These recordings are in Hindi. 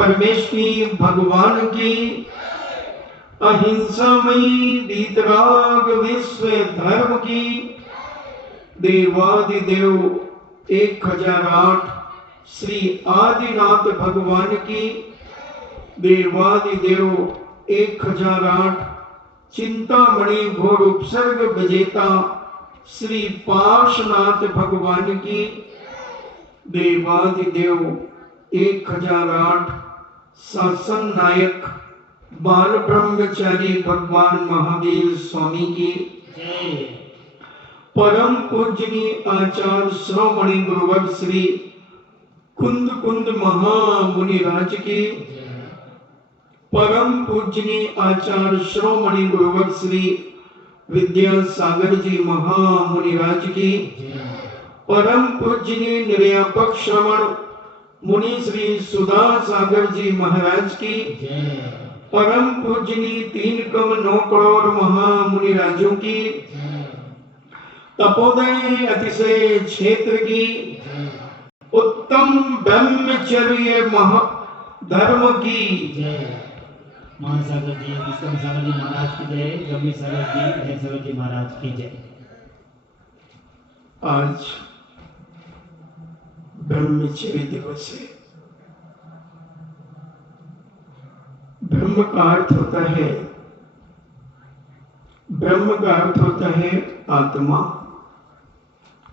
परमेश्वरी भगवान की अहिंसामयी वीतराग विश्व धर्म की देवादिदेव 1008 श्री आदिनाथ भगवान की देवादिदेव 1008 चिंतामणि घोर उपसर्ग विजेता श्री पार्श्वनाथ भगवान की देवादिदेव 1008 शासन नायक बाल ब्रह्मचारी भगवान महावीर स्वामी की परम पूजनीय आचार्य श्रोमणि गुरुवर श्री कुंद कुंद महामुनिराज की परम पूजनीय आचार्य श्रोमणि गुरुवर श्री विद्यासागर जी महामुनिराज की परम पूजनीय निर्यापक श्रवण मुनि श्री सुधा सागर जी महाराज की परम पूजनीय 3,9 करोड़ महामुनिराजों की तपोदय अतिशय क्षेत्र की उत्तम ब्रह्मचर्य धर्म की महासागर जी विष्णु सागर जी महाराज की जय, गंभीर सागर जी जय सागर जी महाराज की जय। आज ब्रह्मचर्य दिवस है। ब्रह्म का अर्थ होता है, ब्रह्म का अर्थ होता है आत्मा,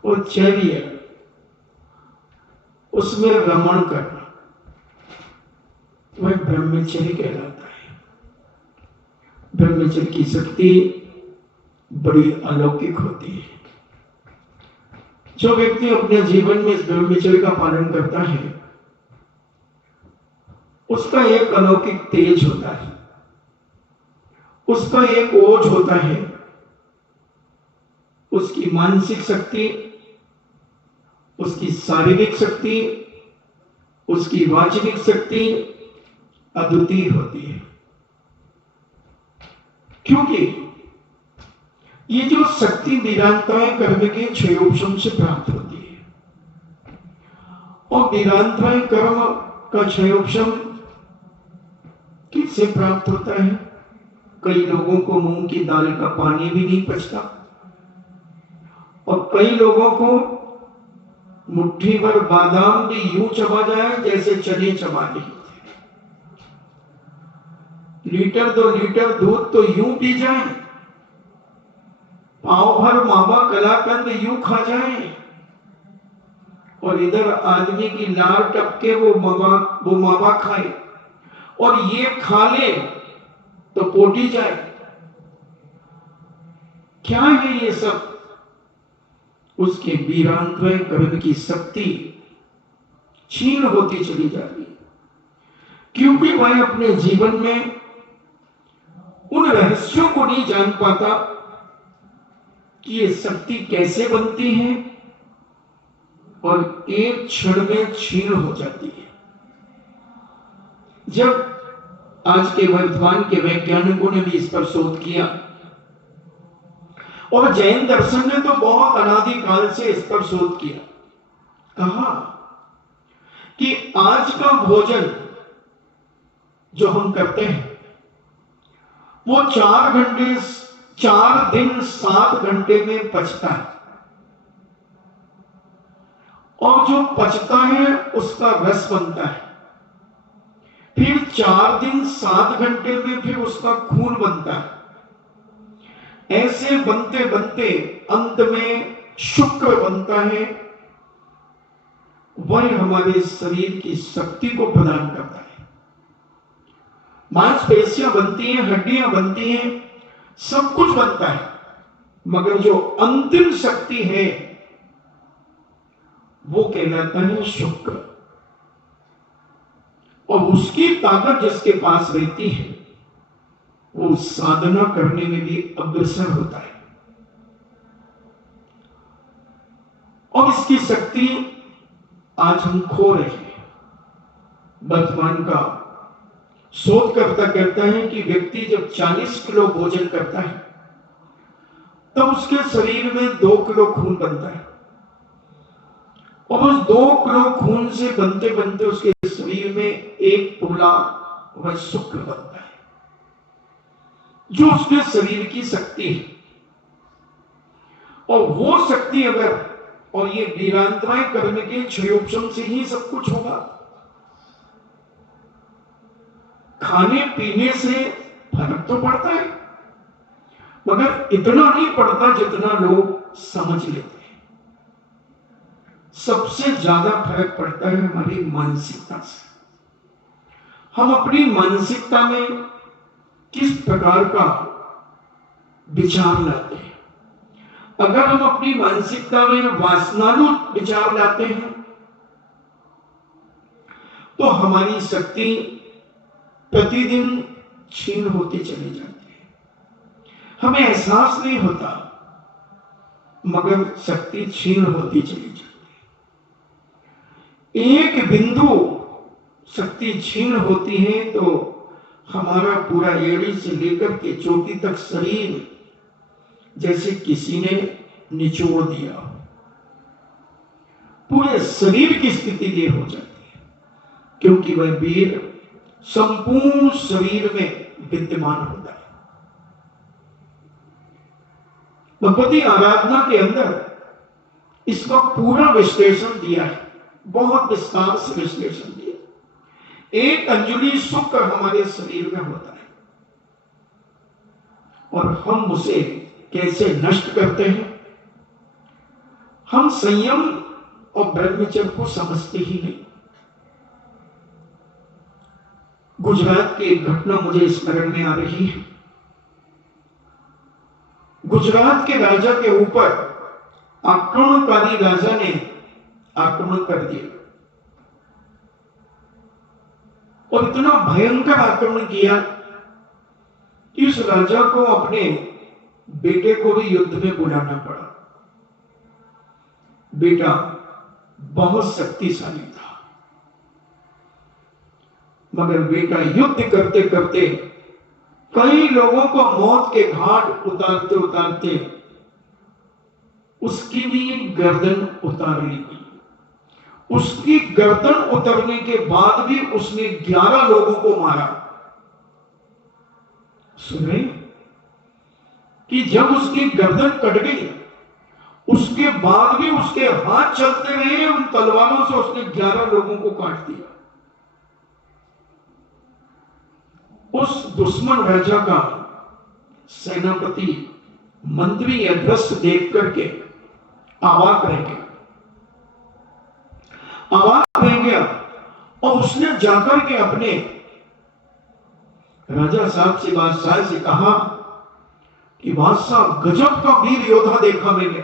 और चर्य उसमें रमण करना, वह ब्रह्मचर्य कहलाता है। ब्रह्मचर्य की शक्ति बड़ी अलौकिक होती है। जो व्यक्ति अपने जीवन में इस ब्रह्मचर्य का पालन करता है उसका एक अलौकिक तेज होता है, उसका एक ओज होता है, उसकी मानसिक शक्ति, उसकी शारीरिक शक्ति, उसकी वाचनिक शक्ति अद्वितीय होती है। क्योंकि ये जो शक्ति वीरांतराय कर्म के क्षयोपशम से प्राप्त होती है, और वीरांतराय कर्म का क्षयोपशम किससे प्राप्त होता है? कई लोगों को मूंग की दाल का पानी भी नहीं पचता, और कई लोगों को मुट्ठी भर बादाम भी यूं चबा जाए जैसे चने चबा रही। लीटर 2 लीटर दूध तो यूं पी जाए, पाव भर मावा कलाकंद यूं खा जाए, और इधर आदमी की लार टपके वो मावा खाए, और ये खा ले तो पोटी जाए। क्या है ये सब? उसके वीरांतराय कर्म की शक्ति क्षीण होती चली जा रही है, क्योंकि वह अपने जीवन में उन रहस्यों को नहीं जान पाता कि ये शक्ति कैसे बनती है, और एक क्षण में क्षीण हो जाती है। जब आज के वर्तमान के वैज्ञानिकों ने भी इस पर शोध किया, और जैन दर्शन ने तो बहुत अनादिकाल से इस पर शोध किया, कहा कि आज का भोजन जो हम करते हैं वो 4 दिन 7 घंटे में पचता है, और जो पचता है उसका रस बनता है, फिर 4 दिन 7 घंटे में फिर उसका खून बनता है। ऐसे बनते बनते अंत में शुक्र बनता है, वह हमारे शरीर की शक्ति को प्रदान करता है। मांसपेशियां बनती हैं, हड्डियां बनती हैं, सब कुछ बनता है, मगर जो अंतिम शक्ति है वो कहलाता है शुक्र। और उसकी ताकत जिसके पास रहती है वो साधना करने में भी अग्रसर होता है, और इसकी शक्ति आज हम खो रहे हैं। वर्तमान का शोधकर्ता कहता है कि व्यक्ति जब 40 किलो भोजन करता है तब उसके शरीर में 2 किलो खून बनता है, और उस 2 किलो खून से बनते बनते उसके शरीर में एक तोला वह शुक्र बनता है, जो उसके शरीर की शक्ति है। और वो शक्ति अगर, और ये वीरांतराएं करने के क्षयोपशम से ही सब कुछ होगा। खाने पीने से फर्क तो पड़ता है, मगर इतना नहीं पड़ता जितना लोग समझ लेते हैं। सबसे ज्यादा फर्क पड़ता है हमारी मानसिकता से। हम अपनी मानसिकता में किस प्रकार का विचार लाते हैं। अगर हम अपनी मानसिकता में वासनालु विचार लाते हैं तो हमारी शक्ति प्रतिदिन क्षीण होती चली जाती है। हमें एहसास नहीं होता, मगर शक्ति क्षीण होती चली जाती है। एक बिंदु शक्ति क्षीण होती है तो हमारा पूरा एड़ी से लेकर के चोटी तक शरीर जैसे किसी ने निचोड़ दिया, पूरे शरीर की स्थिति ये हो जाती है, क्योंकि वह वीर संपूर्ण शरीर में विद्यमान होता है। भगवती आराधना के अंदर इसका पूरा विश्लेषण दिया है, बहुत विस्तार से विश्लेषण दिया। एक अंजलि शुक्र हमारे शरीर में होता है और हम उसे कैसे नष्ट करते हैं। हम संयम और ब्रह्मचर्य को समझते ही नहीं। गुजरात की एक घटना मुझे स्मरण में आ रही है। गुजरात के राजा के ऊपर आक्रमणकारी राजा ने आक्रमण कर दिया और इतना भयंकर आक्रमण किया कि उस राजा को अपने बेटे को भी युद्ध में बुलाना पड़ा। बेटा बहुत शक्तिशाली था, मगर बेटा युद्ध करते करते कई लोगों को मौत के घाट उतारते उतारते उसकी भी गर्दन उतार ली गई। उसकी गर्दन उतरने के बाद भी उसने 11 लोगों को मारा। सुने कि जब उसकी गर्दन कट गई उसके बाद भी उसके हाथ चलते रहे, उन तलवारों से उसने 11 लोगों को काट दिया। उस दुश्मन राजा का सेनापति मंत्री यह दृश्य देख करके अवाक रह गया, अवाक रह गया और उसने जाकर के अपने राजा साहब से, बादशाह से कहा कि बादशाह गजब का वीर योद्धा देखा मैंने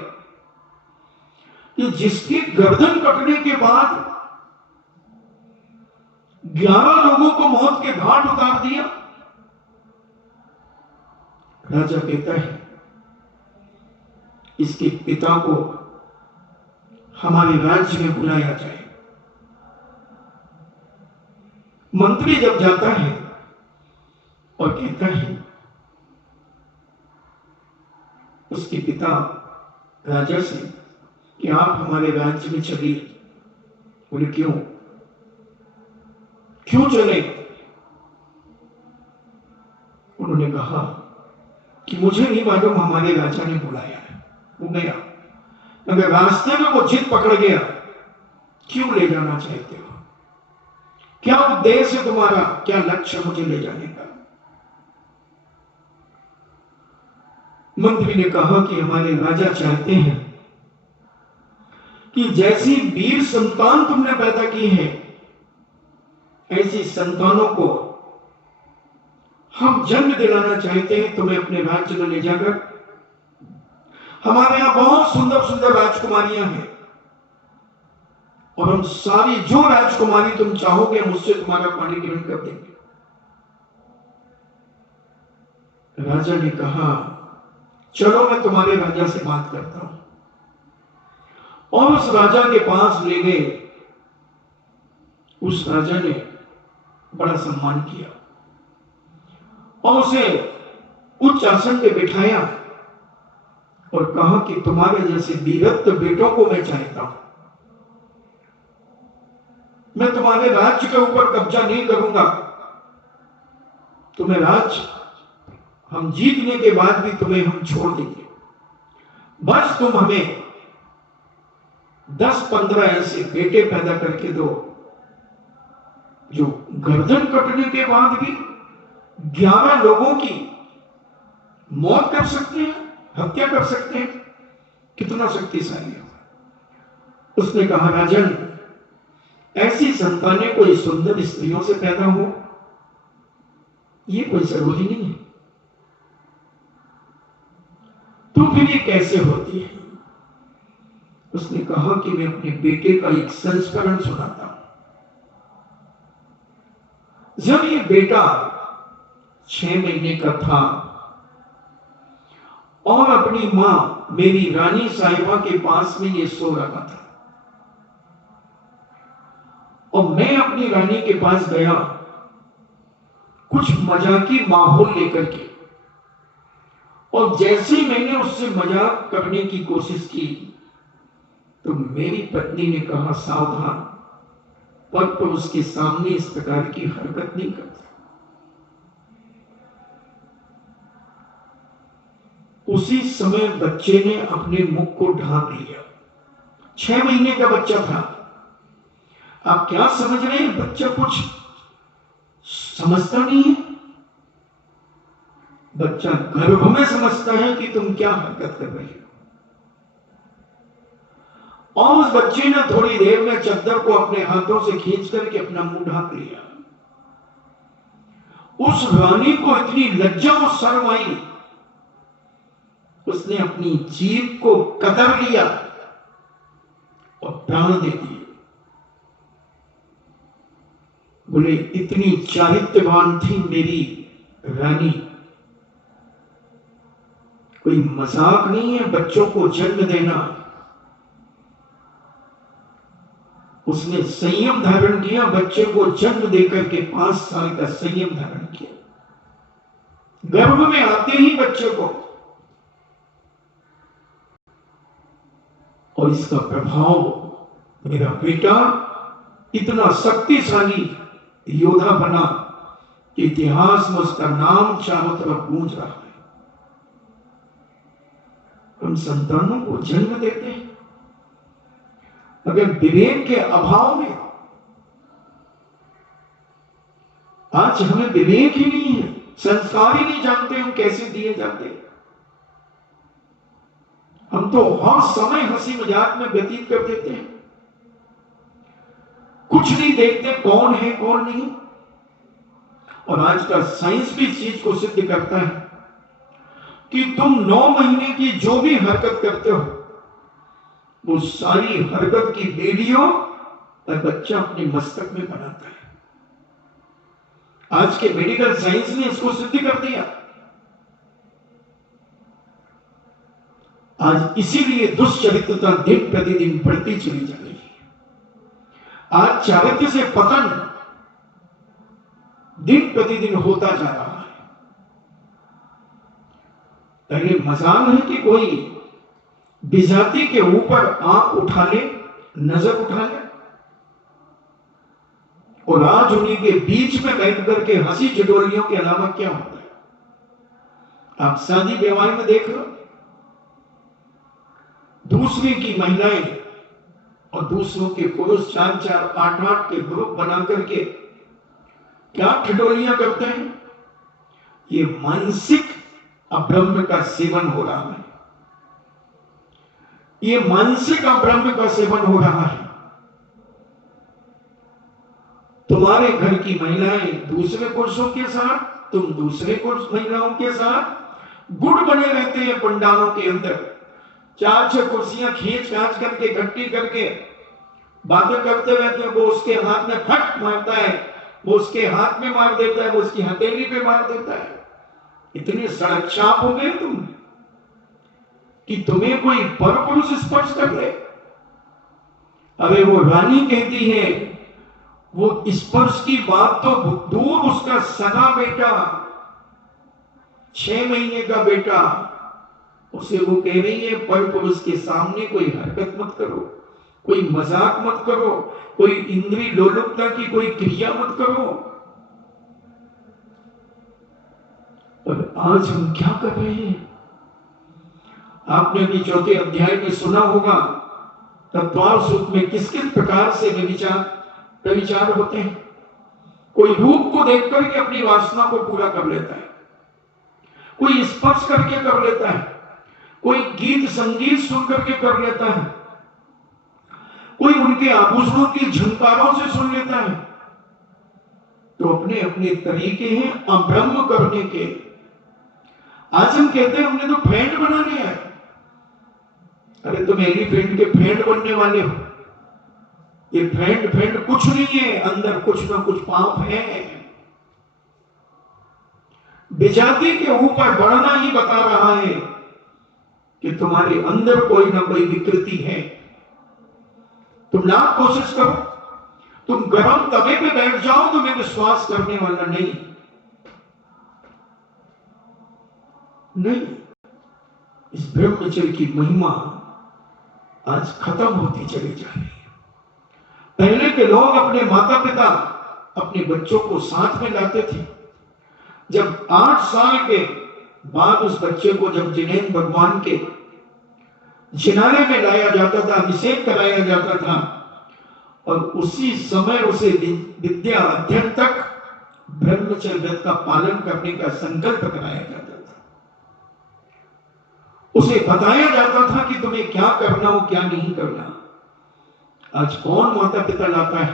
कि जिसकी गर्दन कटने के बाद 11 लोगों को मौत के घाट उतार दिया। राजा कहता है इसके पिता को हमारे राज्य में बुलाया जाए। मंत्री जब जाता है और कहता है, उसके पिता राजा से कि आप हमारे राज्य में चलिए। बोले क्यों, क्यों चले? उन्होंने कहा कि मुझे नहीं मालूम, हमारे राजा ने बुलाया है। वो गया, मगर रास्ते में वो जिद पकड़ गया। क्यों ले जाना चाहते हो? क्या उद्देश्य है तुम्हारा? क्या लक्ष्य मुझे ले जाने का? मंत्री ने कहा कि हमारे राजा चाहते हैं कि जैसी वीर संतान तुमने पैदा की है, ऐसी संतानों को हम जन्म दिलाना चाहते हैं। तुम्हें अपने राज्य में ले जाकर, हमारे यहां बहुत सुंदर सुंदर राजकुमारियां हैं और हम सारी जो राजकुमारी तुम चाहोगे हम उससे तुम्हारा पानी ग्रहण कर देंगे। राजा ने कहा चलो मैं तुम्हारे राजा से बात करता हूं, और उस राजा के पास ले गए। उस राजा ने बड़ा सम्मान किया और उसे उच्च आसन पे बिठाया और कहा कि तुम्हारे जैसे वीरत्व बेटों को मैं चाहता हूं। मैं तुम्हारे राज्य के ऊपर कब्जा नहीं करूंगा, तुम्हें राज्य हम जीतने के बाद भी तुम्हें हम छोड़ देंगे, बस तुम हमें 10-15 ऐसे बेटे पैदा करके दो जो गर्दन कटने के बाद भी 11 लोगों की मौत कर सकते हैं, हत्या कर सकते हैं। कितना शक्तिशाली है। उसने कहा, राजन, ऐसी संतानें कोई सुंदर स्त्रियों से पैदा हो, ये कोई जरूरी नहीं है। तो फिर ये कैसे होती है? उसने कहा कि मैं अपने बेटे का एक संस्करण सुनाता हूं। जब ये बेटा 6 महीने का था और अपनी मां मेरी रानी साहिबा के पास में ये सो रहा था, और मैं अपनी रानी के पास गया कुछ मजाकी माहौल लेकर के, और जैसे मैंने उससे मजाक करने की कोशिश की तो मेरी पत्नी ने कहा, सावधान, पर उसके सामने इस प्रकार की हरकत नहीं करता। उसी समय बच्चे ने अपने मुख को ढांक लिया। 6 महीने का बच्चा था। आप क्या समझ रहे हैं? बच्चा कुछ समझता नहीं है। बच्चा गर्भ में समझता है कि तुम क्या हरकत कर रहे हो। और उस बच्चे ने थोड़ी देर में चद्दर को अपने हाथों से खींच करके अपना मुंह ढांक लिया। उस रानी को इतनी लज्जा और शर्म आई, उसने अपनी जीभ को कतर लिया और प्राण दे दिए। बोले, इतनी चारित्र्यवान थी मेरी रानी, कोई मजाक नहीं है बच्चों को जन्म देना। उसने संयम धारण किया, बच्चे को जन्म देकर के 5 साल का संयम धारण किया। गर्भ में आते ही बच्चे को, और इसका प्रभाव मेरा बेटा इतना शक्तिशाली योद्धा बना कि इतिहास में उसका नाम चारों तरफ गूंज रहा है। हम संतानों को जन्म देते हैं, अगर विवेक के अभाव में, आज हमें विवेक ही नहीं है, संस्कार ही नहीं जानते हम कैसे दिए जाते हैं। हम तो हर समय हंसी मजाक में व्यतीत कर देते हैं, कुछ नहीं देखते कौन है कौन नहीं। और आज का साइंस भी इस चीज को सिद्ध करता है कि तुम 9 महीने की जो भी हरकत करते हो, वो सारी हरकत की वीडियो और बच्चा अपने मस्तक में बनाता है। आज के मेडिकल साइंस ने इसको सिद्ध कर दिया। आज इसीलिए दुष्चरित्रता दिन प्रतिदिन बढ़ती चली जा रही है। आज चारित्र्य से पतन दिन प्रतिदिन होता जा रहा है। पहले मजाल है कि कोई विजाति के ऊपर आंख उठा ले, नजर उठा ले, और आज उन्हीं के बीच में बैठ करके हंसी ठिठोलियों के अलावा क्या होता है? आप शादी विवाह में देख लो, दूसरे की महिलाएं और दूसरों के पुरुष 4-4, 8-8 के ग्रुप बना करके क्या ठिठोलियां करते हैं। ये मानसिक अब्रह्म का सेवन हो रहा है। ये मानसिक अब्रह्म का सेवन हो रहा है। तुम्हारे घर की महिलाएं दूसरे पुरुषों के साथ, तुम दूसरे पुरुष महिलाओं के साथ गुड़ बने रहते हैं पंडालों के अंदर। 4-6 कुर्सियां खींच खांच करके इकट्ठी करके बातें करते रहते हैं। वो उसके हाथ में फट मारता है, वो उसके हाथ में मार देता है, वो उसकी हथेली पे मार देता है। इतने सड़क छाप हो गए तुम कि तुम्हें कोई परपुरुष स्पर्श कर ले। अबे वो रानी कहती है, वो स्पर्श की बात तो दूर, उसका सगा बेटा, 6 महीने का बेटा, उसे वो कह रही है परपुरुष के सामने कोई हरकत मत करो, कोई मजाक मत करो, कोई इंद्रिय लोलुपता की कोई क्रिया मत करो। और आज हम क्या कर रहे हैं? आपने भी चौथे अध्याय में सुना होगा तत्वार सूत्र में किस किस प्रकार से व्यभिचार होते हैं। कोई रूप को देख करके अपनी वासना को पूरा कर लेता है, कोई स्पर्श करके कर लेता है, कोई गीत संगीत सुन करके कर लेता है, कोई उनके आभूषणों की झंकारों से सुन लेता है। तो अपने अपने तरीके हैं अब्रह्म करने के। आज हम कहते हैं हमने तो फ्रेंड बना लिया है। अरे तुम एलिफेंट के फ्रेंड बनने वाले हो। ये फ्रेंड कुछ नहीं है, अंदर कुछ ना कुछ पाप है। विजाति के ऊपर बढ़ना ही बता रहा है कि तुम्हारे अंदर कोई ना कोई विकृति है। तुम लाख कोशिश करो, तुम गर्म तवे पे बैठ जाओ तो मैं विश्वास करने वाला नहीं। इस ब्रह्मचर्य की महिमा आज खत्म होती चली जा रही है। पहले के लोग अपने माता पिता अपने बच्चों को साथ में लाते थे। जब 8 साल के बाद उस बच्चे को जब जिनेंद्र भगवान के जिनारे में लाया जाता था, अभिषेक कराया जाता था और उसी समय उसे विद्या अध्ययन तक ब्रह्मचर्य व्रत का पालन करने का संकल्प कराया जाता था। उसे बताया जाता था कि तुम्हें क्या करना हो क्या नहीं करना। आज कौन माता पिता लाता है?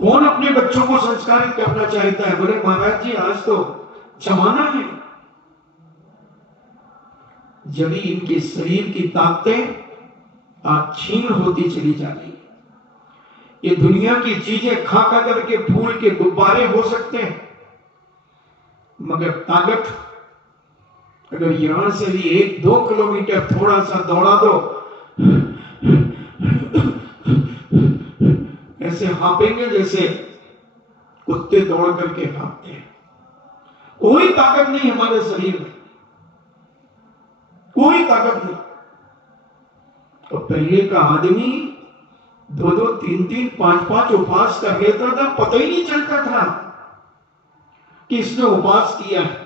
कौन अपने बच्चों को संस्कारित करना चाहता है? बोले महाराज जी आज तो जमाना है। जब इनके शरीर की ताकतें आज क्षीण होती चली जा रही। ये दुनिया की चीजें खा खा करके फूल के गुब्बारे हो सकते हैं, मगर ताकत अगर यहां से भी 1-2 किलोमीटर थोड़ा सा दौड़ा दो, ऐसे हाँपेंगे जैसे कुत्ते दौड़ करके हाँपते हैं। कोई ताकत नहीं हमारे शरीर में, कोई ताकत नहीं। तो पहले का आदमी 2-2, 3-3, 5-5 उपवास कर लेता था, पता ही नहीं चलता था कि इसने उपवास किया है।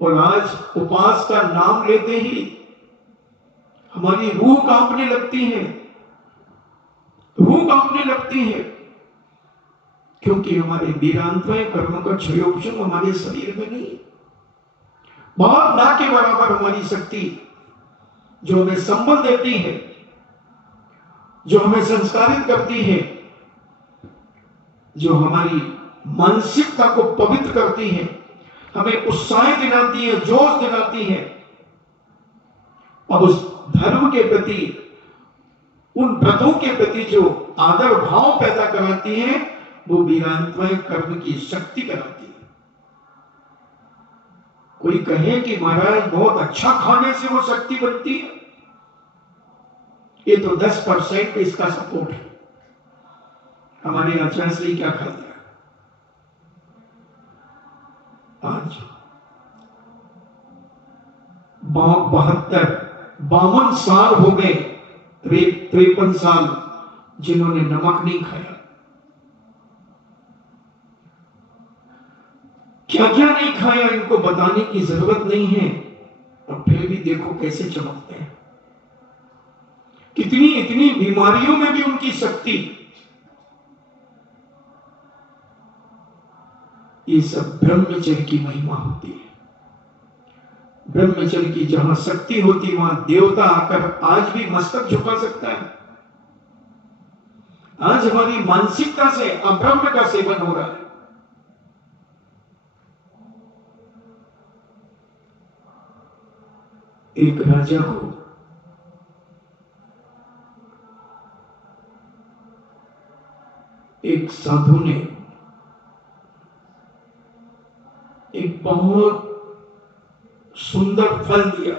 और आज उपवास का नाम लेते ही हमारी रूह कांपने लगती है, रूह कांपने लगती है, क्योंकि हमारे वीरांतमय कर्म का क्षयोक्षम हमारे शरीर में नहीं। बहुत ना के बराबर हमारी शक्ति जो हमें संबल देती है, जो हमें संस्कारित करती है, जो हमारी मानसिकता को पवित्र करती है, हमें उत्साह दिलाती है, जोश दिलाती है। अब उस धर्म के प्रति, उन व्रतों के प्रति जो आदर भाव पैदा कराती है, वो वीरांतमय कर्म की शक्ति कराती है। कोई कहे कि महाराज बहुत अच्छा खाने से वो शक्ति बनती है, ये तो 10% इसका सपोर्ट है। हमारे आचार्य श्री क्या खाते हैं? आज 52 साल हो गए, 53 साल जिन्होंने नमक नहीं खाया। क्या क्या नहीं खाया इनको बताने की जरूरत नहीं है, और फिर भी देखो कैसे चमकते हैं। कितनी इतनी बीमारियों में भी उनकी शक्ति। ये सब ब्रह्मचर्य की महिमा होती है। ब्रह्मचर्य की जहां शक्ति होती वहां देवता आकर आज भी मस्तक झुका सकता है। आज हमारी मानसिकता से अब्रह्म का सेवन हो रहा है। एक राजा को एक साधु ने एक बहुत सुंदर फल दिया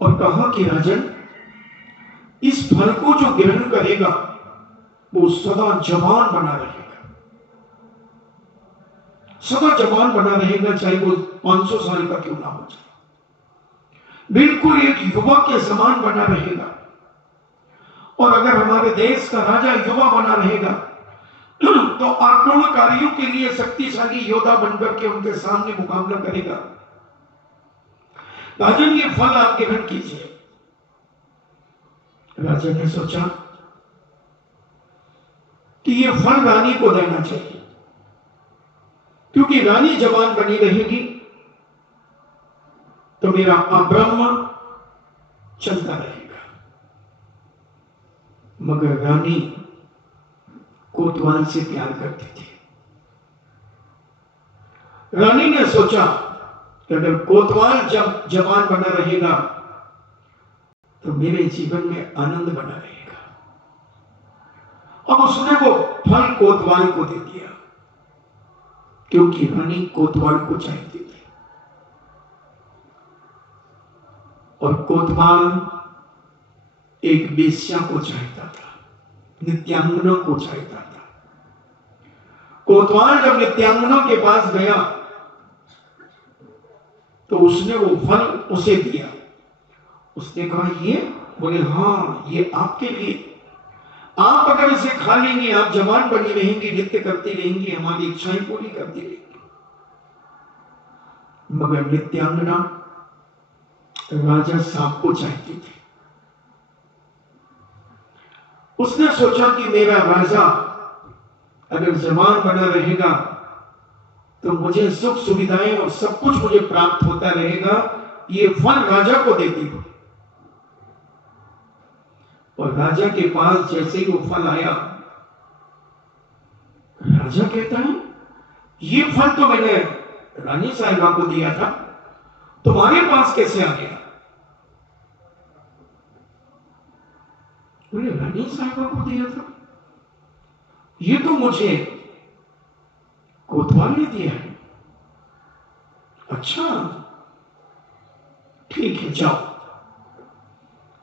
और कहा कि राजन, इस फल को जो ग्रहण करेगा वो सदा जवान बना रहेगा, सदा जवान बना रहेगा, चाहे वो 500 साल का क्यों ना हो जाए। बिल्कुल एक युवा के समान बना रहेगा। और अगर हमारे देश का राजा युवा बना रहेगा तो आक्रमणकारियों के लिए शक्तिशाली योद्धा बनकर के उनके सामने मुकाबला करेगा। राजन, ये फल आप ग्रहण कीजिए। राजा ने सोचा कि ये फल रानी को देना चाहिए, क्योंकि रानी जवान बनी रहेगी तो मेरा अब्रह्म चलता रहेगा। मगर रानी कोतवाल से प्यार करती थी। रानी ने सोचा कि अगर कोतवाल जब जवान बना रहेगा तो मेरे जीवन में आनंद बना रहेगा। अब उसने वो फल कोतवाल को दे दिया, क्योंकि रानी कोतवाल को चाहती थी। और कोतवाल एक वेश्या को चाहता था, नित्यांगना को चाहता था। कोतवाल जब नित्यांगना के पास गया तो उसने वो फल उसे दिया। उसने कहा, ये? बोले, हाँ, ये आपके लिए। आप अगर इसे खा लेंगे, आप जवान बनी रहेंगी, नृत्य करती रहेंगी, हमारी इच्छाएं पूरी करती रहेंगी। मगर नित्यांगना राजा साहब को चाहती थी। उसने सोचा कि मेरा राजा अगर जवान बना रहेगा तो मुझे सुख सुविधाएं और सब कुछ मुझे प्राप्त होता रहेगा। ये फल राजा को देती हूं। और राजा के पास जैसे ही वो फल आया, राजा कहता है, ये फल तो मैंने रानी साहिबा को दिया था, तुम्हारे पास कैसे आ गया? बोले, रानी साहिबा को दिया था, ये तो मुझे कोतवाल ने दिया है। अच्छा, ठीक है, जाओ।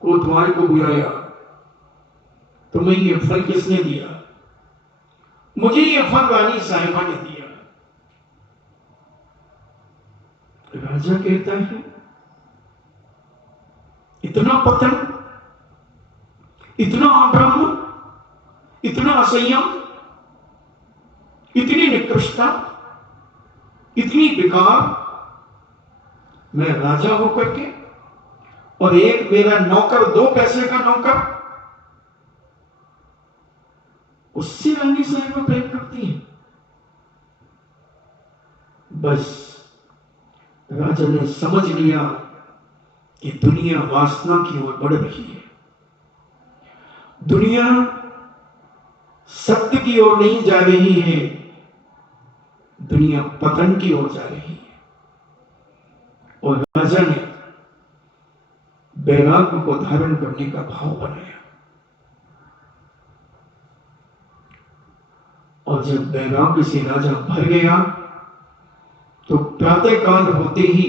कोतवाल को बुलाया, तुम्हें ये फल किसने दिया? मुझे ये फल रानी साहिबा ने दिया। राजा कहता है, इतना पतन, इतना अब्रह्म, इतना असंयम, इतनी निकृष्टता, इतनी बेकार, मैं राजा होकर के और एक मेरा नौकर, 2 पैसे का नौकर, उससे रानी साहिबा प्रेम करती है। बस राजा ने समझ लिया कि दुनिया वासना की ओर बढ़ रही है। दुनिया सत्य की ओर नहीं जा रही है, दुनिया पतन की ओर जा रही है। और राजा ने वैराग्य को धारण करने का भाव बनाया। और जब वैराग्य से राजा भर गया तो प्रातः काल होते ही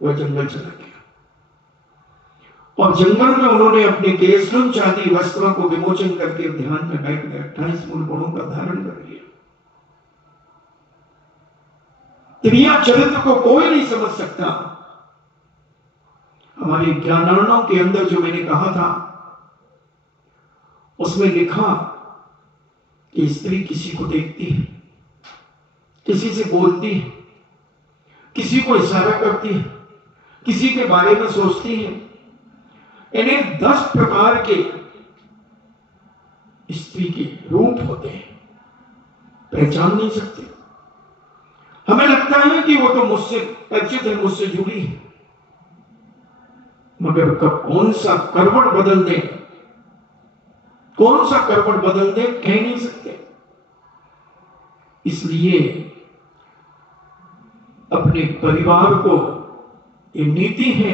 वह जंगल चला गया। और जंगल में उन्होंने अपने केसरम चांदी वस्त्रों को विमोचन करके ध्यान में बैठ गए। 28 मूल गुणों का धारण कर लिया। त्रिया चरित्र को कोई नहीं समझ सकता। हमारे ज्ञानार्णव के अंदर जो मैंने कहा था, उसमें लिखा कि स्त्री किसी को देखती है, किसी से बोलती है, किसी को इशारा करती है, किसी के बारे में सोचती है। इन्हें 10 प्रकार के स्त्री के रूप होते हैं, पहचान नहीं सकते। हमें लगता है कि वो तो मुझसे परिचित है, मुझसे जुड़ी है, मगर कब कौन सा करवट बदल दे, कौन सा करवट बदल दे, कह नहीं सकते। इसलिए अपने परिवार को, ये नीति है,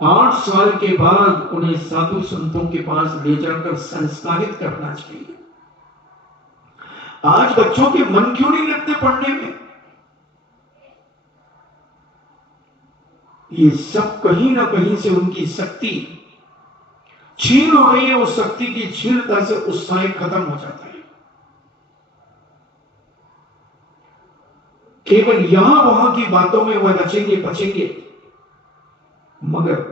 8 साल के बाद उन्हें साधु संतों के पास ले जाकर संस्कारित करना चाहिए। आज बच्चों के मन क्यों नहीं लगते पढ़ने में? ये सब कहीं ना कहीं से उनकी शक्ति छीन हो गई है। उस शक्ति की क्षीणता से उत्साह खत्म हो जाता है। केवल यहां वहां की बातों में वह रचेंगे बचेंगे, मगर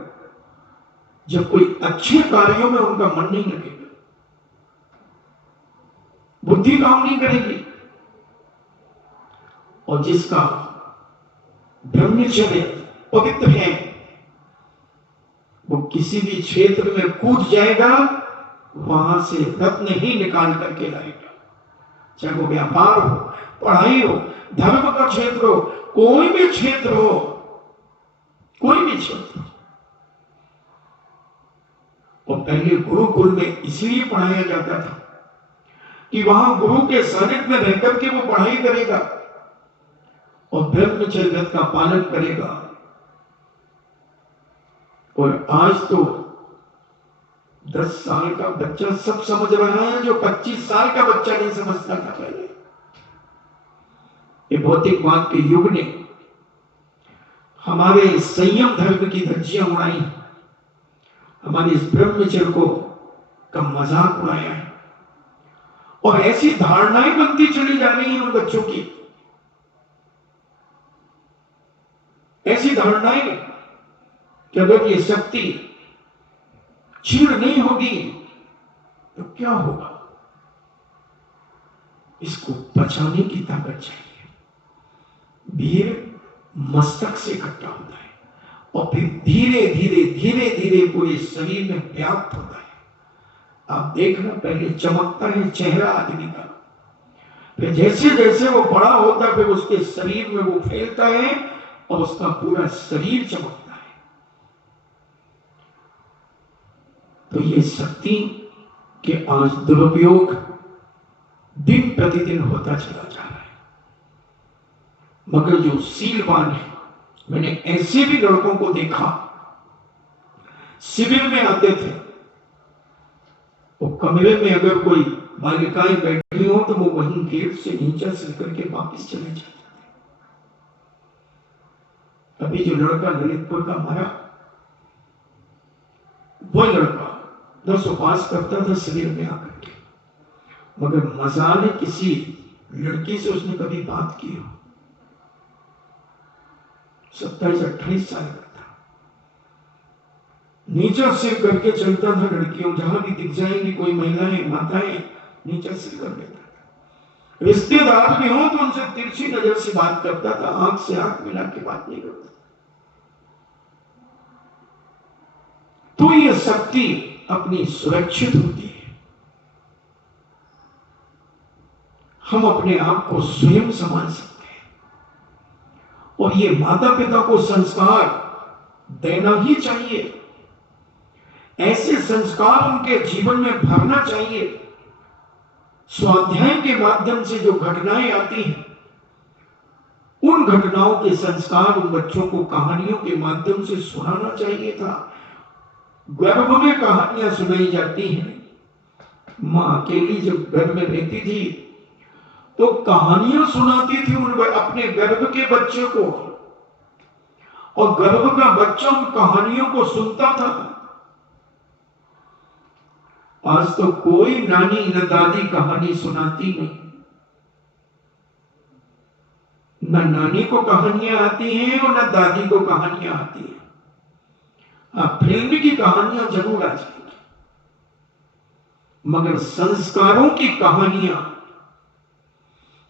जब कोई अच्छे कार्यों में उनका मन नहीं लगेगा, बुद्धि काम नहीं करेगी, और जिसका ब्रह्मचर्य पवित्र है वो किसी भी क्षेत्र में कूद जाएगा, वहां से रत्न ही निकाल करके लाएगा। चाहे वो व्यापार हो, पढ़ाई हो, धर्म का क्षेत्र हो, कोई भी क्षेत्र हो, कोई भी क्षेत्र। और पहले गुरुकुल में इसलिए पढ़ाया जाता था कि वहां गुरु के सानिध्य में रह करके वो पढ़ाई करेगा और ब्रह्मचर्य का पालन करेगा। और आज तो 10 साल का बच्चा सब समझ रहा है जो 25 साल का बच्चा नहीं समझता था पहले। ये भौतिकवाद के युग ने हमारे संयम धर्म की धज्जियां उड़ाई, हमारे इस ब्रह्मचर्य को का मजाक उड़ाया है, और ऐसी धारणाएं बनती चली जा रही हैं उन बच्चों की, ऐसी धारणाएं कि अगर ये शक्ति क्षीण नहीं होगी तो क्या होगा। इसको बचाने की ताकत चाहिए। वीर मस्तक से इकट्ठा होता है और फिर धीरे धीरे धीरे धीरे पूरे शरीर में व्याप्त होता है। आप देखना, पहले चमकता है चेहरा आदमी का, फिर जैसे जैसे वो बड़ा होता है फिर उसके शरीर में वो फैलता है और उसका पूरा शरीर चमकता है। तो ये शक्ति के आज दुरुपयोग दिन प्रतिदिन होता चला जा रहा है। मगर जो सीलवान है, मैंने ऐसे भी लड़कों को देखा, शिविर में आते थे, वो कमरे में अगर कोई बालिकाएं बैठी हो तो वो वहीं गेट से नीचे से करके वापस चले जाते थे। अभी जो लड़का ललितपुर का मारा, वो लड़का 10 पास करता था शिविर में आकर के, मगर मजा ने किसी लड़की से उसने कभी बात की हो। 27-28 साल का था, नीचा सिर करके चलता था। लड़कियों जहां भी दिख जाएंगी कोई महिलाएं माताएं, नीचा सिर कर लेता था। रिश्तेदार भी हो तो उनसे तिरछी नजर से बात करता था, आंख से आंख मिला के बात नहीं करता। तो ये शक्ति अपनी सुरक्षित होती है। हम अपने आप को स्वयं संभाल सकते हैं, और ये माता पिता को संस्कार देना ही चाहिए। ऐसे संस्कार उनके जीवन में भरना चाहिए। स्वाध्याय के माध्यम से जो घटनाएं आती हैं, उन घटनाओं के संस्कार उन बच्चों को कहानियों के माध्यम से सुनाना चाहिए था। गर्भ में कहानियां सुनाई जाती हैं। मां अकेली जब गर्भ में रहती थी तो कहानियां सुनाती थी उन अपने गर्भ के बच्चे को, और गर्भ का बच्चा उन कहानियों को सुनता था। आज तो कोई नानी न दादी कहानी सुनाती नहीं, न नानी को कहानियां आती हैं और न दादी को कहानियां आती हैं। हाँ, फिल्म की कहानियां जरूर आ जाएंगी, मगर संस्कारों की कहानियां,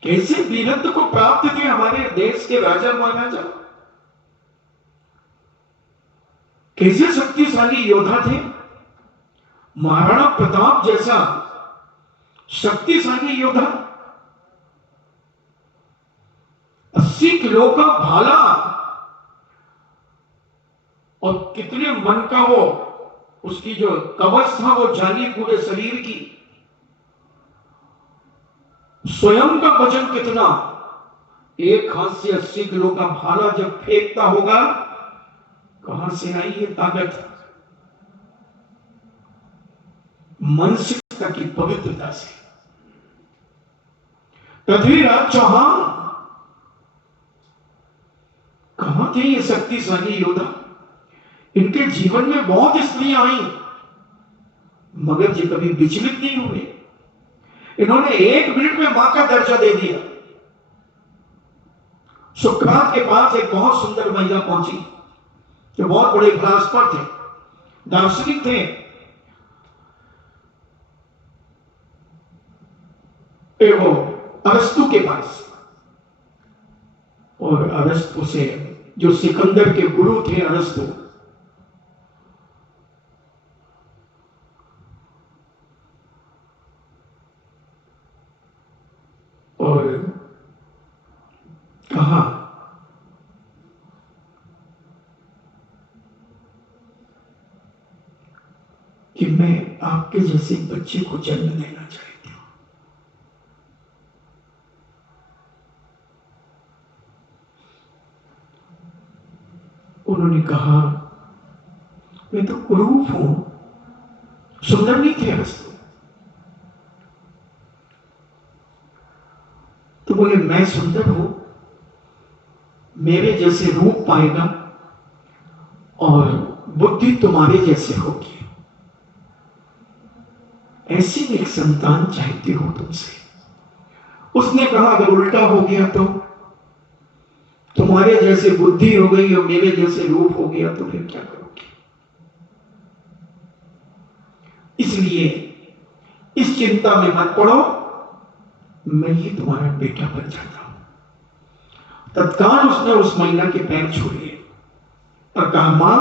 कैसे वीरत्व को प्राप्त थे हमारे देश के राजा महाराजा, कैसे शक्तिशाली योद्धा थे। महाराणा प्रताप जैसा शक्तिशाली योद्धा, 80 किलो का भाला, और कितने मन का वो उसकी जो कवच था वो जाली पूरे शरीर की, स्वयं का वजन कितना, एक हाथ से 80 किलो का भाला जब फेंकता होगा, कहां से आई ये ताकत। मानसिकता की पवित्रता से। पृथ्वीराज चौहान कहां थे ये शक्तिशाली योद्धा। इनके जीवन में बहुत स्त्रियां आई, मगर ये कभी विचलित नहीं हुए। इन्होंने 1 मिनट में मां का दर्जा दे दिया। सुकरात के पास एक बहुत सुंदर महिला पहुंची, जो बहुत बड़े फिलासफर थे, दार्शनिक थे, वो अरस्तु के पास, और अरस्तु से, जो सिकंदर के गुरु थे अरस्तु, और कहा कि मैं आपके जैसे बच्चे को जन्म देना चाहती हूं। उन्होंने कहा मैं तो कुरूप हूं। सुंदर नहीं थे अरस्तु, तो बोले मैं सुंदर हूं, मेरे जैसे रूप पाएगा और बुद्धि तुम्हारे जैसे होगी, ऐसी एक संतान चाहती हो तुमसे। उसने कहा अगर उल्टा हो गया तो, तुम्हारे जैसे बुद्धि हो गई और मेरे जैसे रूप हो गया तो फिर क्या करोगे? इसलिए इस चिंता में मत पड़ो, मैं ही तुम्हारा बेटा बन जाता हूं। तत्काल उसने उस महिला के पैर छू लिए और कहा मां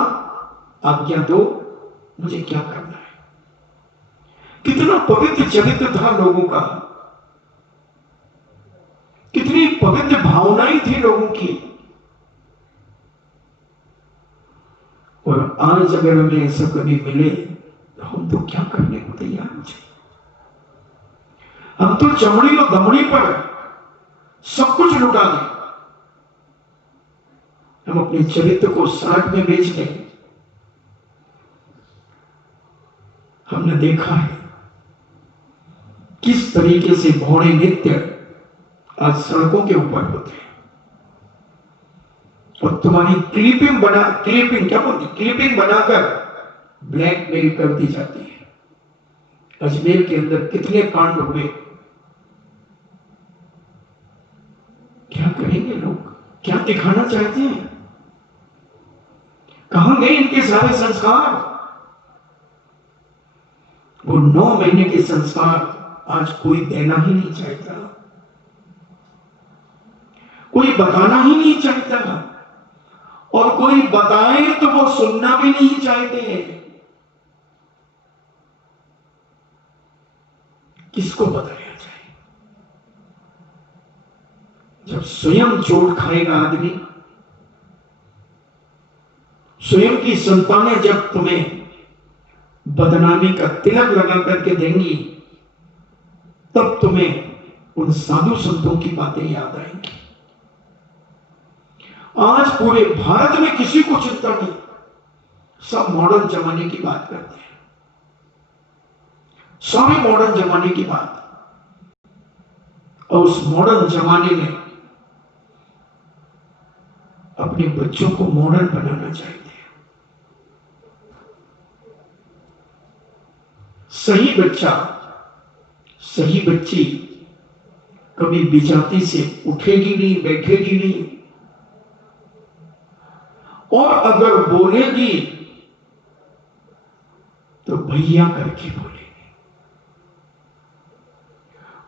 आज्ञा दो, मुझे क्या करना है। कितना पवित्र चरित्र था लोगों का, कितनी पवित्र भावनाएं थी लोगों की। और आज अगर हमें ऐसा कभी मिले तो हम तो क्या करने को तैयार हो जाए। हम तो चमड़ी और दमड़ी पर सब कुछ लुटा दें, हम अपने चरित्र को सड़क में बेच दें। हमने देखा है किस तरीके से भौड़े नृत्य आज सड़कों के ऊपर होते हैं, और तुम्हारी क्लिपिंग बनाकर ब्लैकमेल कर दी जाती है। अजमेर के अंदर कितने कांड हुए, क्या करेंगे लोग, क्या दिखाना चाहते हैं, कहां गए इनके सारे संस्कार? वो 9 महीने के संस्कार आज कोई देना ही नहीं चाहता, कोई बताना ही नहीं चाहता, और कोई बताए तो वो सुनना भी नहीं चाहते हैं। किसको बताया जाए? जब स्वयं चोट खाएगा आदमी, स्वयं की संतानें जब तुम्हें बदनामी का तिलक लगा करके देंगी, तब तुम्हें उन साधु संतों की बातें याद आएंगी। आज पूरे भारत में किसी को चिंता नहीं, सब मॉडर्न जमाने की बात करते हैं, सारे मॉडर्न जमाने की बात। और उस मॉडर्न जमाने में अपने बच्चों को मॉडर्न बनाना चाहते हैं। सही बच्चा, सही बच्ची कभी विजाती से उठेगी नहीं, बैठेगी नहीं, और अगर बोलेगी तो भैया करके बोलेगी,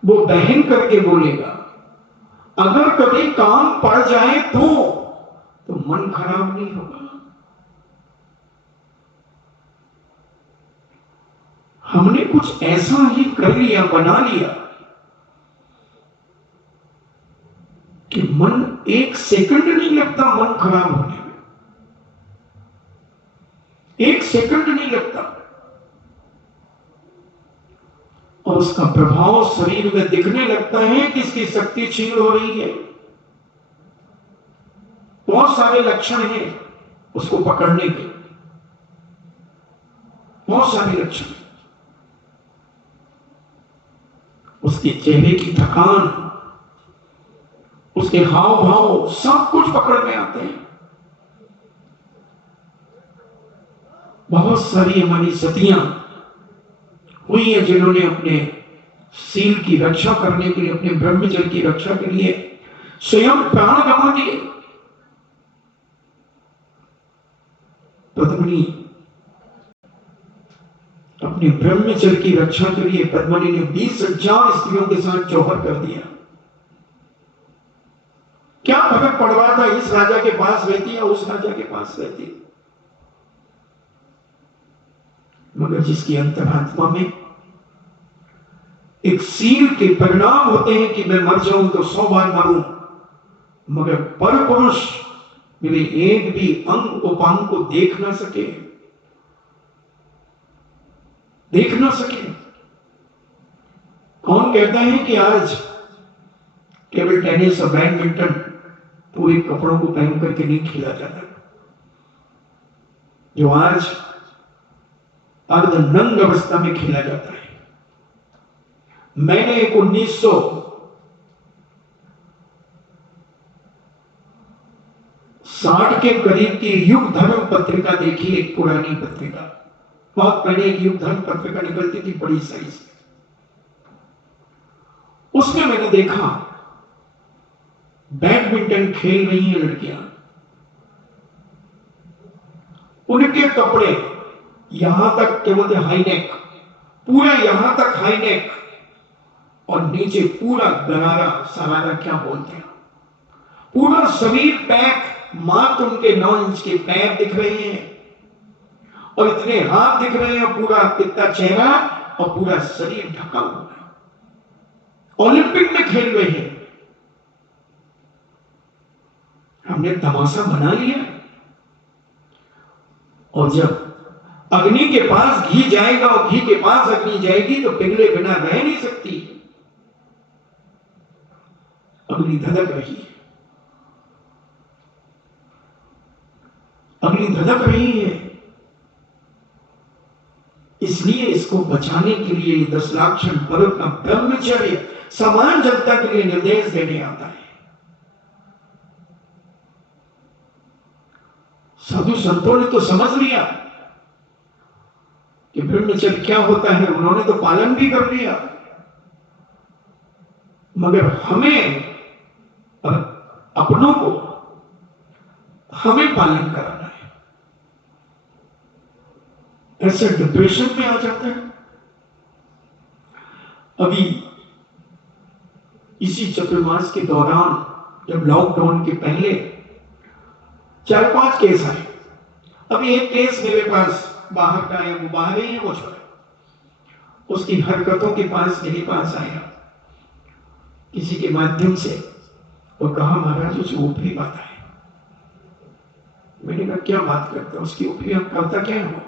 वो बहन करके बोलेगा। अगर कभी काम पड़ जाए तो मन खराब नहीं होगा। हमने कुछ ऐसा ही कर लिया, बना लिया कि मन एक सेकंड नहीं लगता मन खराब होने में, एक सेकंड नहीं लगता, और उसका प्रभाव शरीर में दिखने लगता है कि इसकी शक्ति क्षीण हो रही है। बहुत सारे लक्षण हैं उसको पकड़ने के, बहुत सारे लक्षण। उसके चेहरे की थकान, उसके हाव भाव, सब कुछ पकड़ में आते हैं। बहुत सारी हमारी सतियां हुई हैं जिन्होंने अपने सील की रक्षा करने के लिए, अपने ब्रह्मचर्य की रक्षा के लिए स्वयं प्राण गंवा दिए। पद्मिनी अपने ब्रह्मचर्य की रक्षा के लिए पद्मिनी ने 20,000 स्त्रियों के साथ जौहर कर दिया। क्या फर्क पड़ रहा था इस राजा के पास रहती या उस राजा के पास रहती? मगर जिसकी अंतरात्मा में एक सील के परिणाम होते हैं कि मैं मर जाऊं तो 100 बार मरूं, मगर पर पुरुष मेरे एक भी अंग उपांग को देख ना सके, देख ना सके। कौन कहता है कि आज टेबल टेनिस और बैडमिंटन पूरे कपड़ों को पहन करके नहीं खेला जाता? जो आज अर्ध नंग अवस्था में खेला जाता है। मैंने एक 1960 के करीब की युग धर्म पत्रिका देखी, एक पुरानी पत्रिका, बहुत पहले एक युग धर्म पत्रिका निकलती थी बड़ी साइज। उसमें मैंने देखा बैडमिंटन खेल रही हैं लड़कियां, उनके कपड़े यहां तक केवल हाई नेक, पूरा यहां तक हाई नेक और नीचे पूरा गरारा, सरारा क्या बोलते हैं, पूरा शरीर पैक, मात्र उनके 9 इंच के पैर दिख रहे हैं और इतने हाथ दिख रहे हैं, पूरा इतना चेहरा और पूरा शरीर ढका हुआ है। ओलंपिक में खेल रहे हैं। हमने तमाशा बना लिया। और जब अग्नि के पास घी जाएगा और घी के पास अग्नि जाएगी तो पिघले बिना रह नहीं सकती। अग्नि धधक रही है, अग्नि धधक रही है। इसलिए इसको बचाने के लिए 10 लाक्षण पर्व का ब्रह्मचर्य समान जनता के लिए निर्देश देने आता है। साधु संतों ने तो समझ लिया कि ब्रह्मचर्य क्या होता है, उन्होंने तो पालन भी कर लिया, मगर हमें अपनों को हमें पालन कराना है। ऐसे डिप्रेशन में आ जाता है। अभी इसी चतुर्मास के दौरान जब लॉकडाउन के पहले 4-5 केस आए। अभी एक केस मेरे पास बाहर का है, वो बाहर ही है, वो छोड़ा, उसकी हरकतों के पास मेरे पास आया किसी के माध्यम से और कहा महाराज उसे ऊपरी बात है। मैंने कहा क्या बात करता, उसकी ऊपरी करता क्या है वो?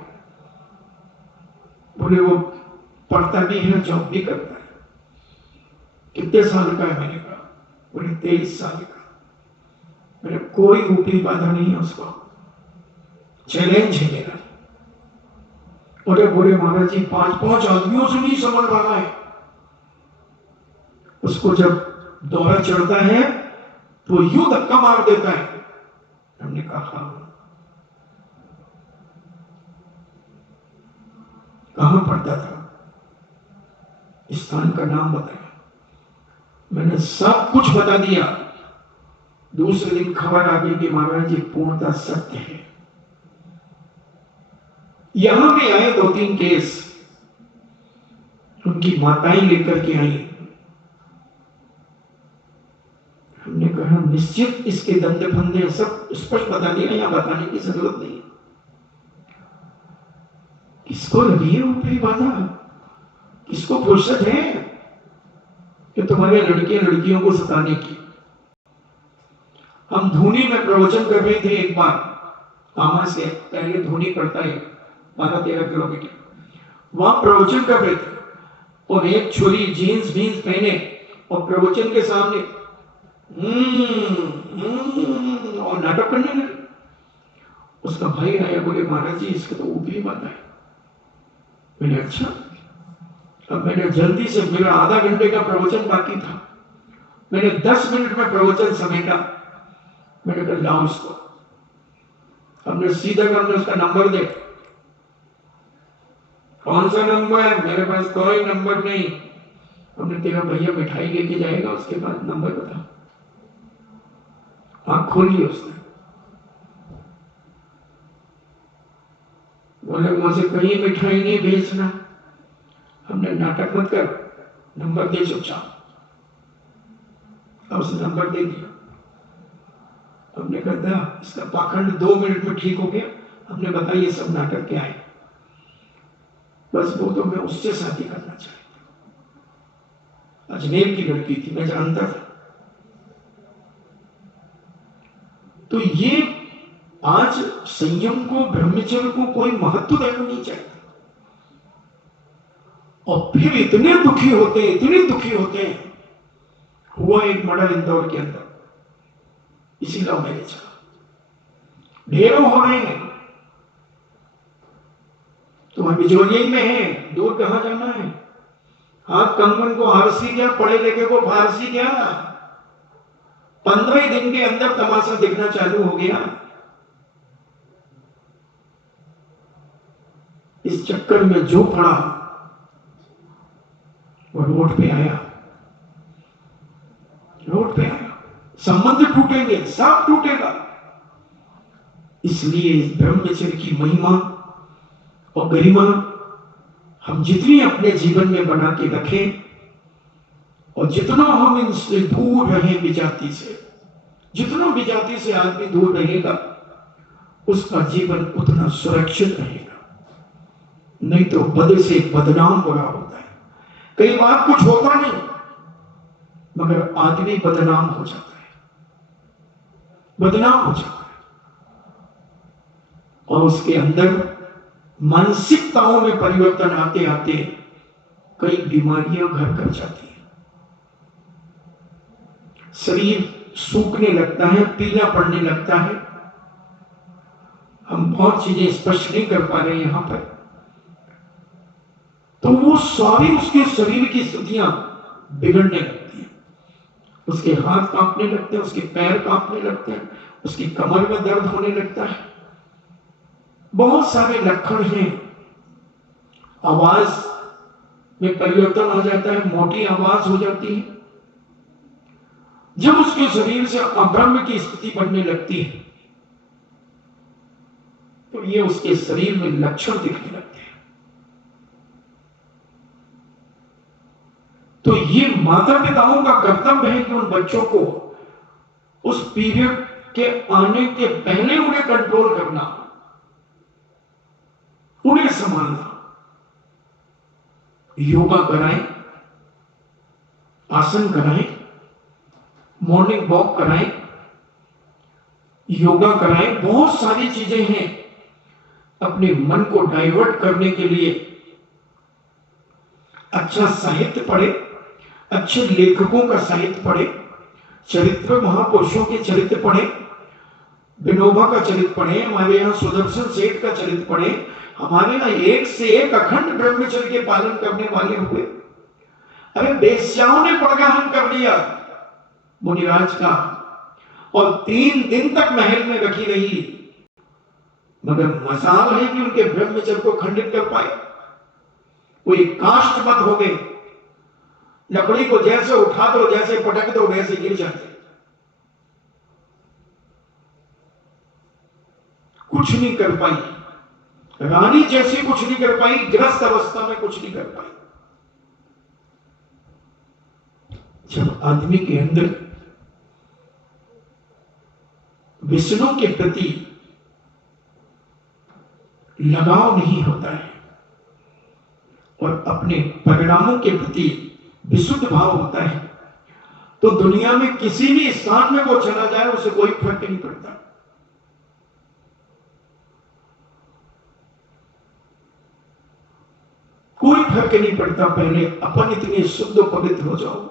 बोले वो पढ़ता भी है, जॉब भी करता है। कितने साल का है? मैंने कहा बोले 23 साल का। मैंने कोई ऊपरी बाधा नहीं है उसको, चैलेंज है मेरा। बोले बोले महाराज जी 5-5 आदमियों से नहीं समझ रहा है। उसको जब दौरा चढ़ता है तो यूं धक्का मार देता है। हमने कहा कहां पढ़ता था, स्थान का नाम बताया, मैंने सब कुछ बता दिया। दूसरे दिन खबर आ गई कि महाराज जी पूर्णतः सत्य है। यहां भी आए 2-3 केस, उनकी माताएं लेकर के आई। हमने कहा निश्चित इसके धंधे फंदे सब स्पष्ट बता दिया, यहां बताने की जरूरत नहीं। किसको लगी है ऊपरी बाधा? किसको फुर्सत है कि तुम्हारे लड़कियों को सताने की? हम धूनी में प्रवचन कर रहे थे एक बार, आमा से पहले धूनी पड़ता है 12-13 किलोमीटर, वहां प्रवचन कर रहे थे और एक छोरी जीन्स पहने और प्रवचन के सामने और नाटक करने लगे। उसका भाई आया, बोले महाराज जी इसका तो ऊपरी बात है। मैंने अच्छा। अब मैंने जल्दी से, मेरा आधा घंटे का प्रवचन बाकी था, मैंने 10 मिनट में प्रवचन समेटा। मैंने कहा लाओ इसको। हमने सीधा हमने उसका नंबर दे। कौन सा नंबर है? मेरे पास कोई नंबर नहीं। हमने तेरा भैया मिठाई लेके जाएगा, उसके बाद नंबर बता। आंख खोली उसने। बोले मुझे कहीं मिठाई नहीं बेचना। हमने नाटक मत कर, नंबर दे चुपचाप। अब उसने नंबर दे दिया। हमने कहा इसका पाखंड 2 मिनट में ठीक हो गया। हमने बताया ये सब नाटक क्या है, बस वो तो मैं उससे शादी करना चाहता था, अजमेर की लड़की थी, मैं जानता था। तो ये आज संयम को, ब्रह्मचर्य को कोई महत्व देना नहीं चाहता। और फिर इतने दुखी होते हैं, इतने दुखी होते हैं। हुआ एक मर्डर इंदौर के अंदर, इसी लव मैरिज का। ढेरों हो रहे हैं। तुम बिजोरिया में है, दूर कहां जाना है? हाथ कंगन को आरसी क्या, पढ़े लिखे को फारसी क्या। 15 दिन के अंदर तमाशा दिखना चालू हो गया। इस चक्कर में जो पड़ा वो रोड पे आया, रोड पे आया। संबंध टूटेंगे, सब टूटेगा। इसलिए इस ब्रह्मचर्य की महिमा और गरिमा हम जितनी अपने जीवन में बना के रखें, और जितना हम इनसे दूर रहें, विजाति से, जितना विजाति से आदमी दूर रहेगा उसका जीवन उतना सुरक्षित रहेगा। नहीं तो बद से बदनाम बुरा होता है। कई बार कुछ होता नहीं मगर आदमी बदनाम हो जाता है, बदनाम हो जाता है। और उसके अंदर मानसिकताओं में परिवर्तन आते आते कई बीमारियां घर कर जाती हैं। शरीर सूखने लगता है, पीला पड़ने लगता है। हम बहुत चीजें स्पष्ट नहीं कर पा रहे हैं यहां पर। तो वो सारी उसके शरीर की स्थितियां बिगड़ने लगती हैं। उसके हाथ कांपने लगते हैं, उसके पैर कांपने लगते हैं, उसकी कमर में दर्द होने लगता है। बहुत सारे लक्षण हैं। आवाज में परिवर्तन आ जाता है, मोटी आवाज हो जाती है। जब उसके शरीर से अब्रह्म की स्थिति बनने लगती है तो ये उसके शरीर में लक्षण दिखने लगते हैं। तो ये माता पिताओं का कर्तव्य है कि उन बच्चों को उस पीरियड के आने के पहले उन्हें कंट्रोल करना, उन्हें संभालना। योगा कराएं, आसन कराएं, मॉर्निंग वॉक कराएं, योगा कराएं। बहुत सारी चीजें हैं अपने मन को डाइवर्ट करने के लिए। अच्छा साहित्य पढ़े, अच्छे लेखकों का साहित्य पढ़े, चरित्र महापुरुषों के चरित्र पढ़े, विनोबा का चरित्र पढ़े, हमारे यहाँ सुदर्शन सेठ का चरित्र पढ़े। हमारे यहाँ एक से एक अखंड ब्रह्मचर्य के पालन करने वाले हुए। अरे बेश्याओं ने प्रगाहन कर दिया मुनिराज का, और 3 दिन तक महल में रखी रही, मगर मजाल है कि उनके ब्रह्मचर्य को खंडित कर पाए। वो एक काष्ठवत हो गए। लकड़ी को जैसे उठा दो, जैसे पटक दो, वैसे गिर जाते। कुछ नहीं कर पाई। रानी जैसी कुछ नहीं कर पाई, ग्रस्त अवस्था में कुछ नहीं कर पाई। जब आदमी के अंदर विष्णु के प्रति लगाव नहीं होता है और अपने परिणामों के प्रति विशुद्ध भाव होता है, तो दुनिया में किसी भी स्थान में वो चला जाए उसे कोई फर्क नहीं पड़ता। कोई फर्क नहीं पड़ता। पहले अपन इतने शुद्ध पवित्र हो जाओ।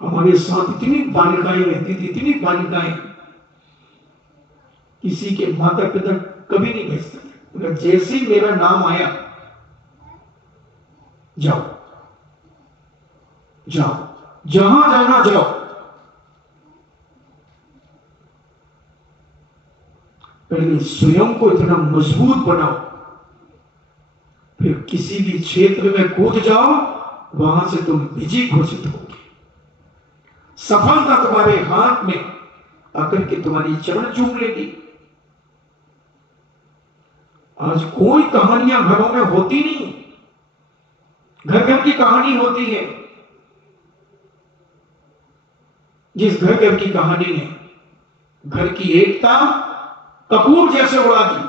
हमारे साथ इतनी बालिकाएं रहती थी, इतनी बालिकाएं, किसी के माता पिता कभी नहीं भेजते थे, मगर जैसे ही मेरा नाम आया, जाओ जाओ, जहां जाना जाओ। पहले स्वयं को इतना मजबूत बनाओ, फिर किसी भी क्षेत्र में कूद जाओ, वहां से तुम विजयी घोषित होगे। सफलता तुम्हारे हाथ में आकर के तुम्हारी चरण चूम लेगी। आज कोई कहानियां घरों में होती नहीं, घर घर की कहानी होती है। जिस घर घर की कहानी ने घर की एकता कपूर जैसे उड़ा दी।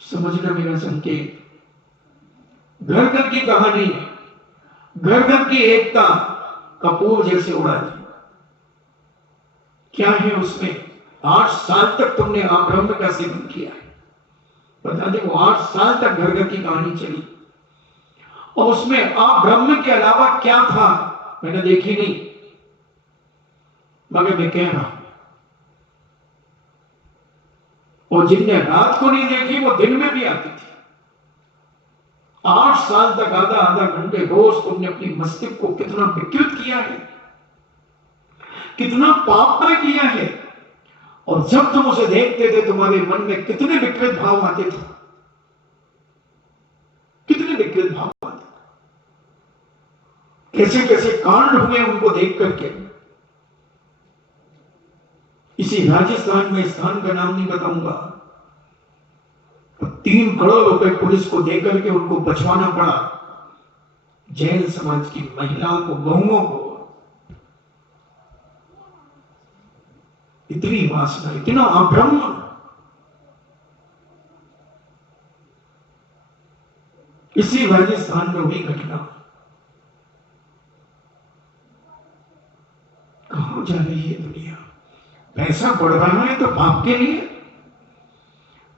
समझना मेरा संकेत, घर घर की कहानी ने घर घर की एकता कपूर जैसे उड़ा दी। क्या है उसमें? 8 साल तक तुमने आब्रह्म का सेवन किया है, बता दे। वो 8 साल तक घर घर की कहानी चली और उसमें आब्रह्म के अलावा क्या था मैंने देखी नहीं, मगर मैं कह रहा हूं, और जिनने रात को नहीं देखी वो दिन में भी आती थी। 8 साल तक आधा आधा घंटे रोज तुमने अपनी मस्तिष्क को कितना विकृत किया है, कितना पाप किया है। और जब तुम उसे देखते थे तुम्हारे मन में कितने विकृत भाव आते थे, कितने विकृत भाव आते थे, कैसे कैसे कांड हुए उनको देख करके। इसी राजस्थान में, स्थान का नाम नहीं बताऊंगा, 3 करोड़ रुपए पुलिस को देकर के उनको बचवाना पड़ा, जैन समाज की महिलाओं को, बहुओं को। इतनी वासना, इतना अब्रह्म। इसी राजस्थान में हुई घटना। कहां जा रही है दुनिया? पैसा बढ़ रहा है तो पाप के लिए,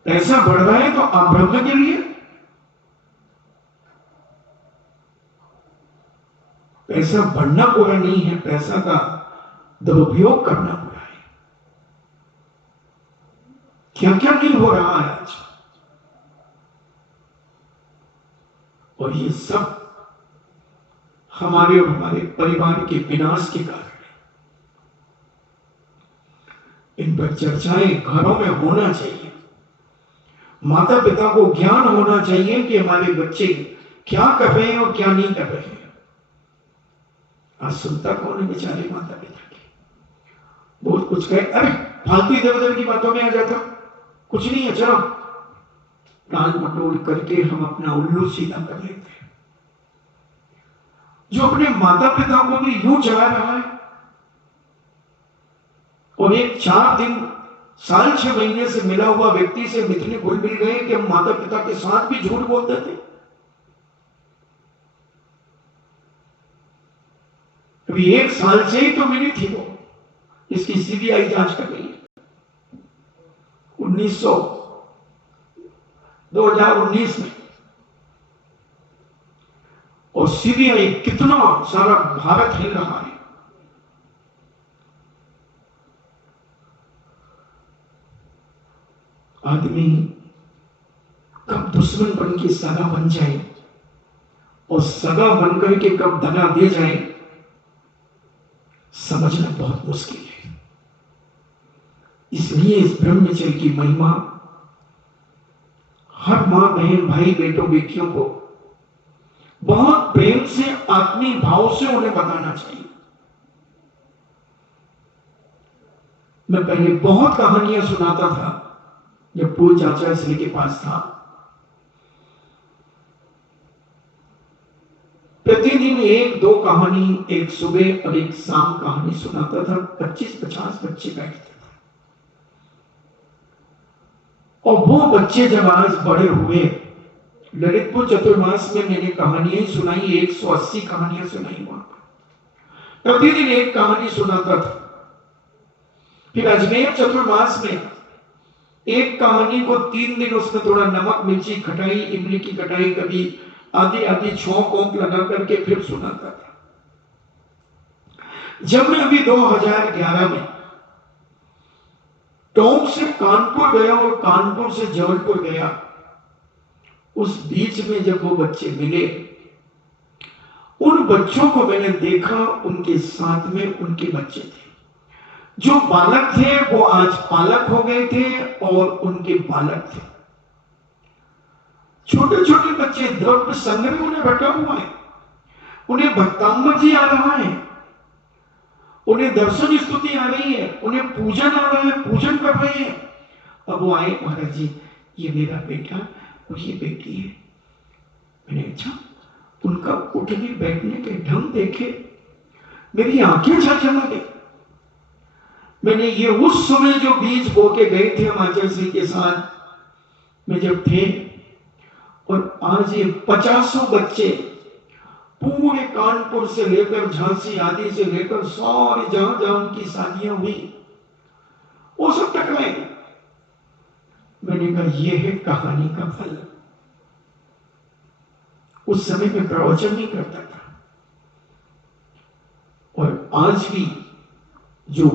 पैसा बढ़ रहा है तो अब्रह्म के लिए। पैसा बढ़ना पूरा नहीं है, पैसा का दुरुपयोग करना पूरा है। क्या क्या नहीं हो रहा है आज, और ये सब हमारे और हमारे परिवार के विनाश के कारण है। इन पर चर्चाएं घरों में होना चाहिए। माता पिता को ज्ञान होना चाहिए कि हमारे बच्चे क्या कर रहे हैं और क्या नहीं कर रहे हैं। आज सुनता कौन है बेचारे माता पिता की? बहुत कुछ कहे, अरे फालतू इधर उधर की बातों में आ जाता, कुछ नहीं है, चलो टाल मटोल करके हम अपना उल्लू सीधा कर लेते हैं। जो अपने माता पिता को भी यूं चला रहा है, और एक 4 दिन, साल 6 महीने से मिला हुआ व्यक्ति से इतने घुल मिल गए कि हम माता पिता के साथ भी झूठ बोलते थे। अभी 1 साल से ही तो मिली थी वो, इसकी सीबीआई जांच कर रही है। 2019 में, और सीबीआई कितना सारा भारत हिल रहा है। आदमी कब दुश्मन बन के सगा बन जाए और सगा बन करके कब दगा दे जाए, समझना बहुत मुश्किल है। इसलिए इस ब्रह्मचर्य की महिमा हर मां बहन भाई बेटों बेटियों को बहुत प्रेम से, आत्मीय भाव से उन्हें बताना चाहिए। मैं पहले बहुत कहानियां सुनाता था जब पूज्य चाचा श्री के पास था। प्रतिदिन 1-2 कहानी, एक सुबह और एक शाम कहानी सुनाता था। 25-50 बच्चे बैठते थे, और वो बच्चे जब आज बड़े हुए, ललितपुर चतुर्मास में मैंने कहानियां सुनाई, 180 कहानियां सुनाई वहां पर। प्रतिदिन एक कहानी सुनाता था। फिर अजमेर चतुर्मास में एक कहानी को 3 दिन उसमें थोड़ा नमक मिर्ची खटाई, इमली की खटाई, कभी आधी आधी छौंक ओंक लगा करके फिर सुनाता था। जब मैं अभी 2011 में टोंक से कानपुर गया और कानपुर से जबलपुर गया, उस बीच में जब वो बच्चे मिले, उन बच्चों को मैंने देखा, उनके साथ में उनके बच्चे थे। जो बालक थे वो आज पालक हो गए थे, और उनके बालक थे छोटे छोटे बच्चे। द्रव्य संग्रह उन्हें रखा हुआ है, उन्हें भक्तांबर जी आ रहा है, उन्हें दर्शन स्तुति आ रही है, उन्हें पूजन आ रहा है, पूजन कर रहे हैं। अब वो आए, महाराज जी ये मेरा बेटा और ये बेटी है। मैंने अच्छा, उनका उठने बैठने के ढंग देखे, मेरी आंखें झलझला गई। मैंने ये उस समय जो बीज बो के गए थे हिमाचल सिंह के साथ में जब थे, और आज ये 50 बच्चे पूरे कानपुर से लेकर झांसी आदि से लेकर सारे जहां जहां उनकी शादियां हुई वो सब टकराए। मैंने कहा ये है कहानी का फल। उस समय में प्रवचन नहीं करता था, और आज भी जो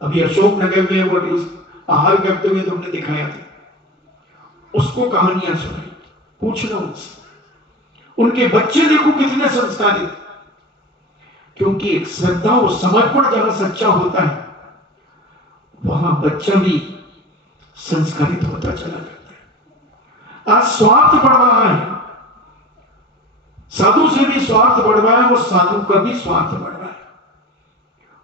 अभी अशोकनगर में वो आहार करते हुए तुमने दिखाया था, उसको कहानियां सुनाई, पूछना उनसे। उनके बच्चे देखो कितने संस्कारित, क्योंकि एक श्रद्धा और समर्पण जहां सच्चा होता है वहां बच्चा भी संस्कारित होता चला जाता है। आज स्वार्थ बढ़ रहा है, साधु से भी स्वार्थ बढ़ रहा है, वो साधु का भी स्वार्थ बढ़ रहा है।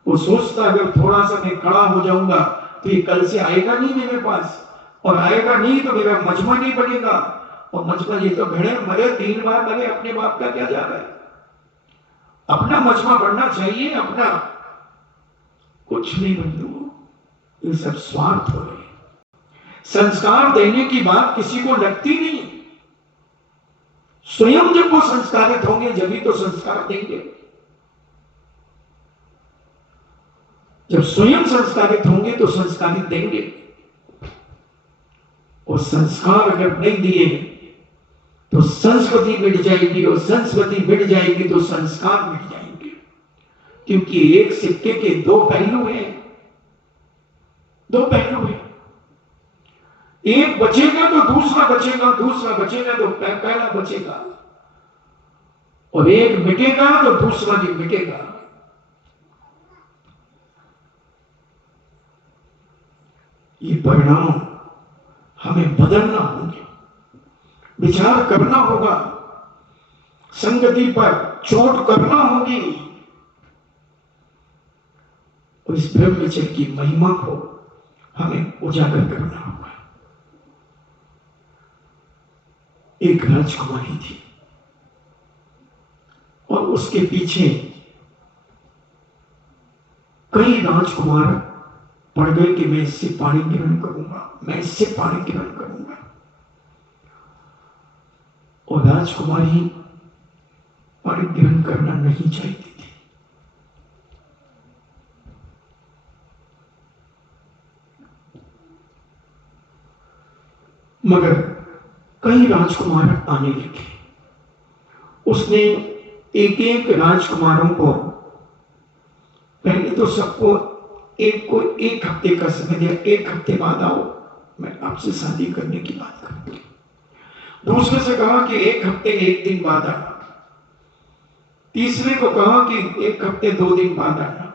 वो सोचता है अगर थोड़ा सा मैं खड़ा हो जाऊंगा तो ये कल से आएगा नहीं मेरे पास, और आएगा नहीं तो मेरा मजमा नहीं बनेगा, और मजमा ये तो भिड़े मरे 3 बार मरे, अपने बाप का क्या जा रहा है। अपना मजमा बढ़ना चाहिए, अपना कुछ नहीं बंधु, ये सब स्वार्थ हो रहे। संस्कार देने की बात किसी को लगती नहीं, स्वयं जब वो संस्कारित होंगे जब ही तो संस्कार देंगे। जब स्वयं संस्कारित होंगे तो संस्कारित देंगे, और संस्कार अगर नहीं दिए तो संस्कृति मिट जाएगी, और संस्कृति मिट जाएगी तो संस्कार मिट जाएंगे। क्योंकि एक सिक्के के 2 पहलू हैं, 2 पहलू हैं। एक बचेगा तो दूसरा बचेगा, दूसरा बचेगा तो पहला बचेगा, और एक मिटेगा तो दूसरा भी मिटेगा। ये परिणाम हमें बदलना होंगे, विचार करना होगा, संगति पर चोट करना होगी, और इस ब्रह्मचर्य की महिमा को हमें उजागर करना होगा। एक राजकुमारी थी और उसके पीछे कई राजकुमार पड़ गए कि मैं इससे पाणी ग्रहण करूंगा, मैं इससे पाणी ग्रहण करूंगा। और राजकुमारी पाणी ग्रहण करना नहीं चाहती थी। मगर कई राजकुमार आने लगे। उसने एक एक राजकुमारों को, पहले तो सबको एक को 1 हफ्ते का समय दिया, 1 हफ्ते बाद आओ, मैं आपसे शादी करने की बात करूंगी। दूसरे से कहा कि 1 हफ्ते 1 दिन बाद आना। तीसरे को कहा कि 1 हफ्ते 2 दिन बाद आना।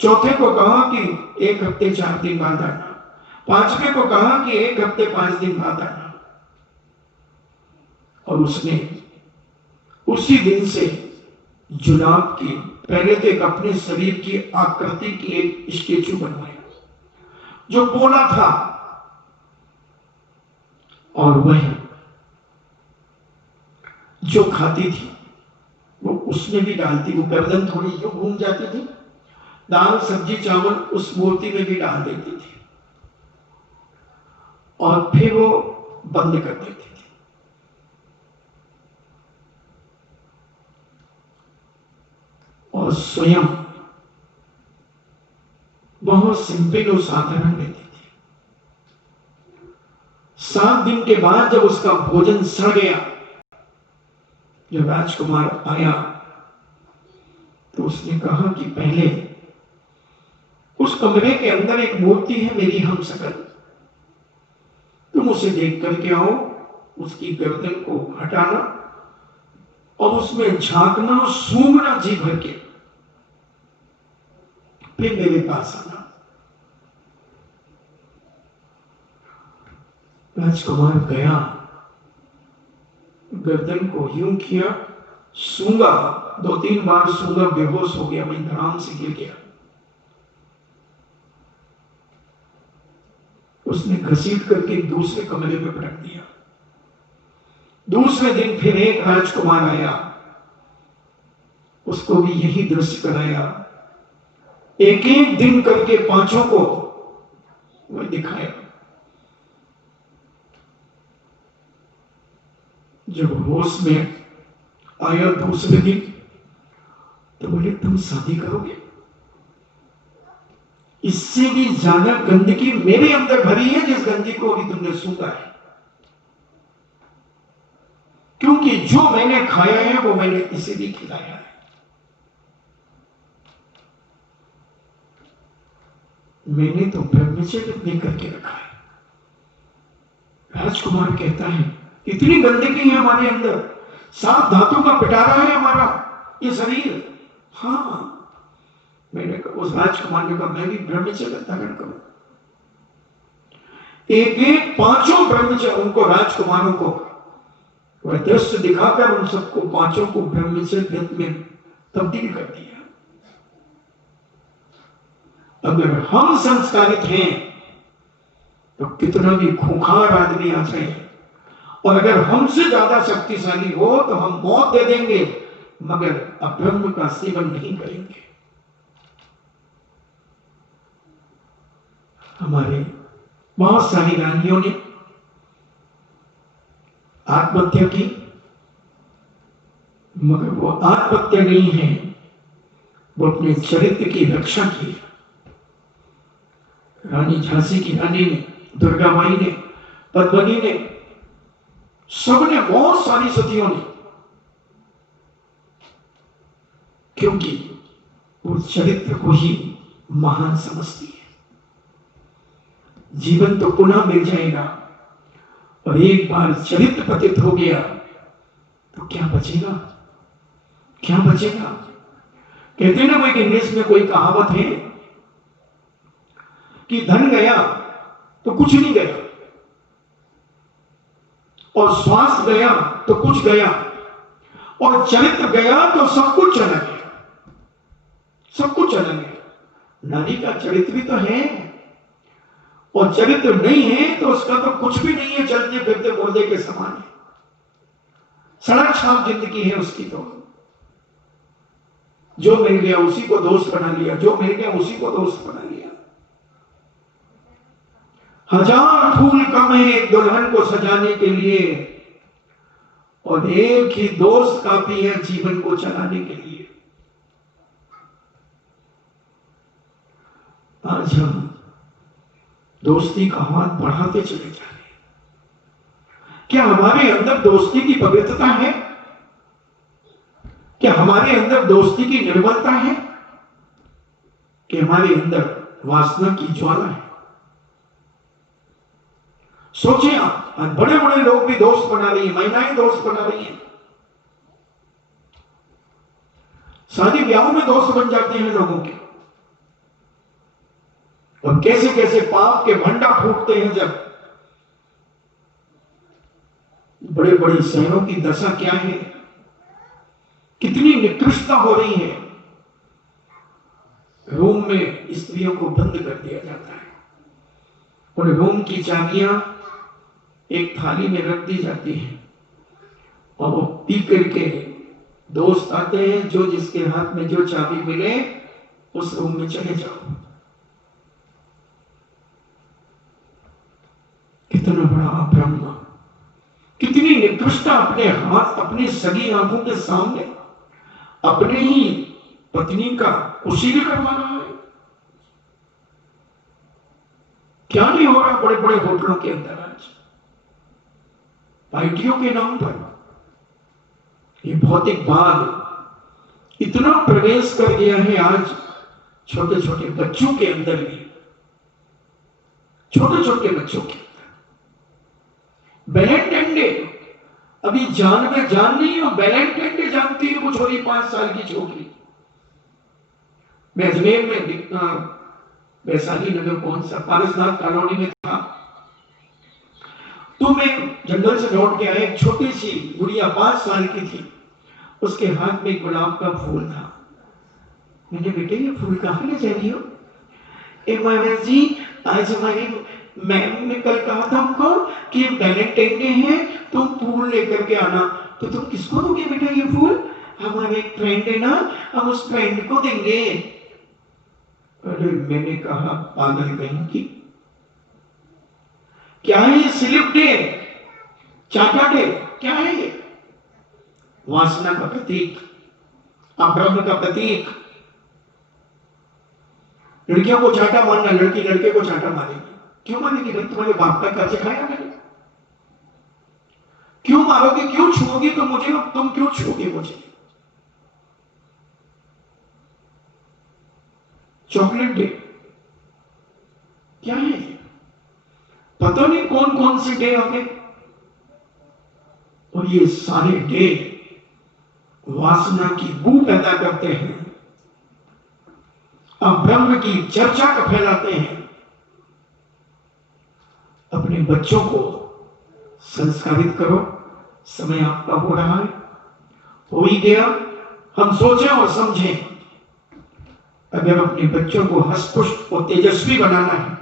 चौथे को कहा कि 1 हफ्ते 4 दिन बाद आना। पांचवें को कहा कि 1 हफ्ते 5 दिन बाद आना। और उसने उसी दिन से जुलाब की, पहले तो एक अपने शरीर की आकृति की एक स्टेचू बनवाया जो बोला था, और वह जो खाती थी वो उसमें भी डालती, वो गर्दन थोड़ी जो घूम जाती थी, दाल सब्जी चावल उस मूर्ति में भी डाल देती थी, और फिर वो बंद कर देती थी। और स्वयं बहुत सिंपल और साधारण रहती थी। 7 दिन के बाद जब उसका भोजन सड़ गया, जब राजकुमार आया तो उसने कहा कि पहले उस कमरे के अंदर एक मूर्ति है मेरी हमशक्ल, तुम उसे देख करके आओ, उसकी गर्दन को हटाना और उसमें झांकना और सूंघना जी भर के, फिर मेरे पास आना। राजकुमार गया, गर्दन को यूं किया, सूंघा, 2-3 बार सूंघा, बेहोश हो गया, मैं धड़ाम से गिर गया। उसने घसीट करके दूसरे कमरे में पटक दिया। दूसरे दिन फिर एक राजकुमार आया, उसको भी यही दृश्य कराया। एक एक दिन करके पांचों को वह दिखाया। जब होश में आया दूसरे दिन तो बोले, तुम शादी करोगे? इससे भी ज्यादा गंदगी मेरे अंदर भरी है जिस गंदगी को अभी तुमने सूंघा है, क्योंकि जो मैंने खाया है वो मैंने इसे भी खिलाया है। मैंने तो ब्रह्मचर्य भी करके रखा है। राजकुमार कहता है, इतनी गंदगी है हमारे अंदर, 7 धातु का पिटारा है हमारा ये शरीर। हाँ, मैंने उस राजकुमार ने कहा, मैं भी ब्रह्मचर्य धारण करूं। एक एक पांचों ब्रह्मचर्य, उनको राजकुमारों को वह दृश्य दिखाकर उन सबको पांचों को ब्रह्मचर्य में तब्दील कर दिया। अगर हम संस्कारित हैं तो कितना भी खूंखार आदमी आ जाए, और अगर हमसे ज्यादा शक्तिशाली हो तो हम मौत दे देंगे, मगर अब्रह्म का सेवन नहीं करेंगे। हमारे बहुत सारी रानियों ने आत्महत्या की, मगर वो आत्महत्या नहीं है, वो अपने चरित्र की रक्षा की। रानी झांसी की रानी ने, दुर्गाबाई ने, पद्मिनी ने, सबने, बहुत सारी सतियों ने, क्योंकि वो चरित्र को ही महान समझती है। जीवन तो पुनः मिल जाएगा, और एक बार चरित्र पतित हो गया तो क्या बचेगा? क्या बचेगा? कहते हैं ना, वो इंग्लिश में कोई कहावत है कि धन गया तो कुछ नहीं गया, और स्वास्थ्य गया तो कुछ गया, और चरित्र गया तो सब कुछ चला गया। सब कुछ चला गया। नारी का चरित्र भी तो है, और चरित्र नहीं है तो उसका तो कुछ भी नहीं है, चलते फिरते मुर्दे के समान है। सड़क छाप जिंदगी है उसकी। तो जो मिल गया उसी को दोस्त बना लिया, जो मिल गया उसी को दोस्त बना लिया। हजार फूल कम है एक दुल्हन को सजाने के लिए, और एक ही दोस्त काफी है जीवन को चलाने के लिए। आज हम दोस्ती का हाथ बढ़ाते चले जा रहे हैं। क्या हमारे अंदर दोस्ती की पवित्रता है? क्या हमारे अंदर दोस्ती की निर्मलता है? कि हमारे अंदर वासना की ज्वाला है? सोचिए आप, आज बड़े बड़े लोग भी दोस्त बना रही हैं, महिलाएं दोस्त बना रही हैं, शादी ब्याहों में दोस्त बन जाते हैं लोगों के, और कैसे कैसे पाप के भंडा फूटते हैं। जब बड़े बड़े शहरों की दशा क्या है, कितनी निकृष्टता हो रही है। रूम में स्त्रियों को बंद कर दिया जाता है, और रूम की चाबियां एक थाली में रख दी जाती है, और वो पी करके दोस्त आते हैं, जो जिसके हाथ में जो चाबी मिले उस रूम में चले जाओ। कितना बड़ा अब्रह्म, कितनी निकृष्टता अपने हाथ, अपनी सगी आंखों के सामने अपने ही पत्नी का कुशील करवा रहा है। क्या नहीं हो रहा बड़े बड़े होटलों के अंदर आज, पार्टियों के नाम पर। ये भौतिकवाद इतना प्रवेश कर गया है आज छोटे छोटे बच्चों के अंदर भी, छोटे छोटे बच्चों के अंदर। वैलेंटाइन डे अभी जान में जान नहीं हो, वैलेंटाइन डे जानती है वो छोरी, 5 साल की छोकरी। मैं अजमेर में वैशाली नगर कौन सा पारसनाथ कॉलोनी में था, तो मैं जंगल से लौट के आया, एक छोटी सी गुड़िया 5 साल की थी, उसके हाथ में एक गुलाब का फूल था। मैंने, बेटे ये फूल कहाँ ले जा रही हो? महाराज जी, आज हमारे मैम ने कल कहा था हमको कि वैलेंटाइन डे है, तुम फूल लेकर के आना। तो तुम किसको दोगे बेटा ये फूल? हमारे एक फ्रेंड है ना, हम उस फ्रेंड को देंगे। अरे मैंने कहा पागल कहीं की, क्या है ये? स्लिप डे, चाटा डे, क्या है ये? वासना का प्रतीक, अब्रह्म का प्रतीक। लड़कियों को चाटा मारना, लड़की लड़के को चाटा मारेगी। क्यों मारेगी भाई? तुम्हारे बाप का कर्ज खाया मैंने। क्यों मारोगे? क्यों छुओगी तुम मुझे? तुम क्यों छुओगे मुझे? चॉकलेट डे, क्या है? पता नहीं कौन कौन से डे आ गए। और ये सारे डे वासना की बू पैदा करते हैं, अब्रह्म की चर्चा का फैलाते हैं। अपने बच्चों को संस्कारित करो। समय आपका हो रहा है, हो ही गया। हम सोचें और समझें, अगर अपने बच्चों को हष्टपुष्ट और तेजस्वी बनाना है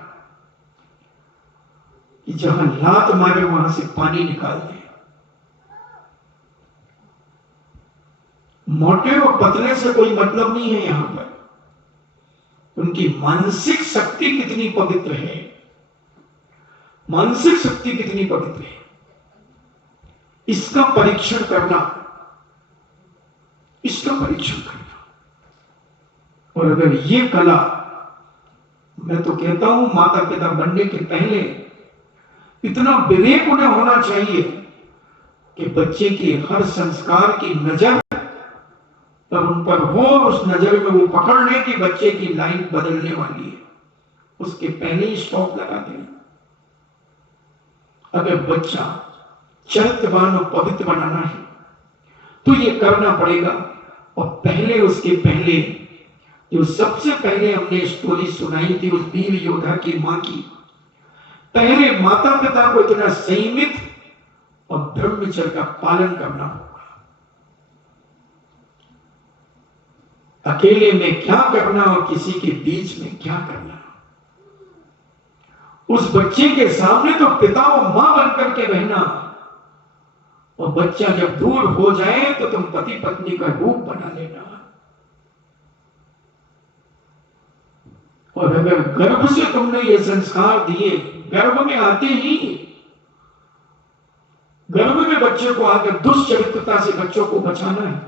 कि जहां लात मारे वहां से पानी निकाल दें। मोटे और पतले से कोई मतलब नहीं है यहां पर, उनकी मानसिक शक्ति कितनी पवित्र है, मानसिक शक्ति कितनी पवित्र है, इसका परीक्षण करना, इसका परीक्षण करना। और अगर ये कला, मैं तो कहता हूं माता पिता बनने के पहले इतना विवेक उन्हें होना चाहिए कि बच्चे के हर संस्कार की नजर पर उन पर हो, उस नजर में वो पकड़ ले कि बच्चे की लाइफ बदलने वाली है, उसके पहले ही स्टॉप लगा दें। अगर बच्चा चरित्रवान और पवित्र बनाना है तो ये करना पड़ेगा। और पहले, उसके पहले, जो सबसे पहले हमने स्टोरी सुनाई थी उस वीर योद्धा की मां की, पहले माता पिता को इतना संयमित और ब्रह्मचर्य का पालन करना होगा। अकेले में क्या करना और किसी के बीच में क्या करना। उस बच्चे के सामने तो पिता और मां बनकर के रहना, और बच्चा जब दूर हो जाए तो तुम पति पत्नी का रूप बना लेना। और अगर गर्भ से तुमने ये संस्कार दिए, गर्भ में आते ही, गर्भ में बच्चे को आकर दुष्चरित्रता से बच्चों को बचाना है,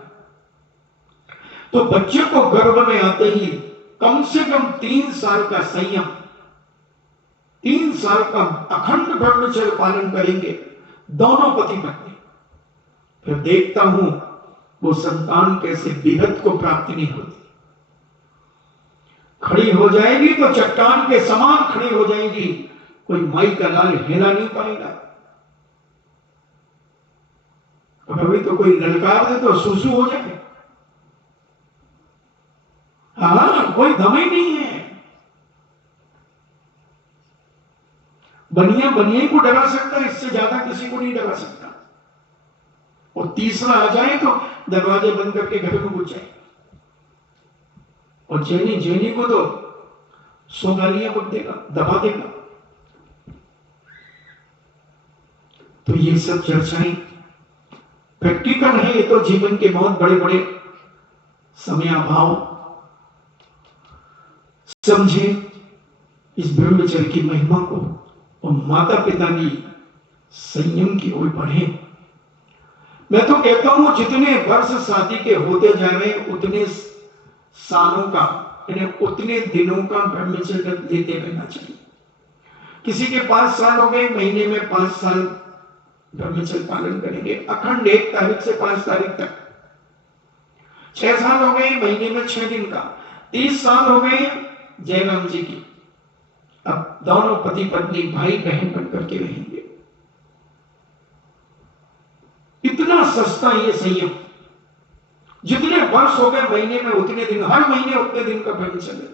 तो बच्चे को गर्भ में आते ही कम से कम 3 साल का संयम, 3 साल का अखंड ब्रह्मचर्य पालन करेंगे दोनों पति पत्नी। फिर देखता हूं वो संतान कैसे विरत को प्राप्ति नहीं होती, खड़ी हो जाएगी तो चट्टान के समान खड़ी हो जाएगी, कोई माई का लाल हिला नहीं पाएगा। और अभी तो कोई ललकार दे तो सुसु हो जाए। हाँ, कोई दम ही नहीं है। बनिया बनिया को डरा सकता है, इससे ज्यादा किसी को नहीं डरा सकता। और तीसरा आ जाए तो दरवाजे बंद करके घर में घुस जाए। और जेनी जेनी को तो 100 गालियां बक देगा, दबा देगा। तो ये सब चर्चाएं प्रैक्टिकल है, ये तो जीवन के बहुत बड़े बड़े समयाभाव। समझे इस ब्रह्मचर्य की महिमा को, और माता पिता की संयम की ओर बढ़े। मैं तो कहता हूं जितने वर्ष शादी के होते जा रहे उतने सालों का, उतने दिनों का ब्रह्मचर्य लेते रहना चाहिए। किसी के 5 साल हो गए, महीने में 5 साल ब्रह्मचर्य पालन करेंगे, अखंड 1 तारीख से 5 तारीख तक। 6 साल हो गए, महीने में 6 दिन का। 30 साल हो गए जयराम जी की। अब दोनों पति पत्नी भाई बहन बन करके रहेंगे। इतना सस्ता ये संयम। जितने वर्ष हो गए, महीने में उतने दिन, हर महीने उतने दिन का ब्रह्मचर्य।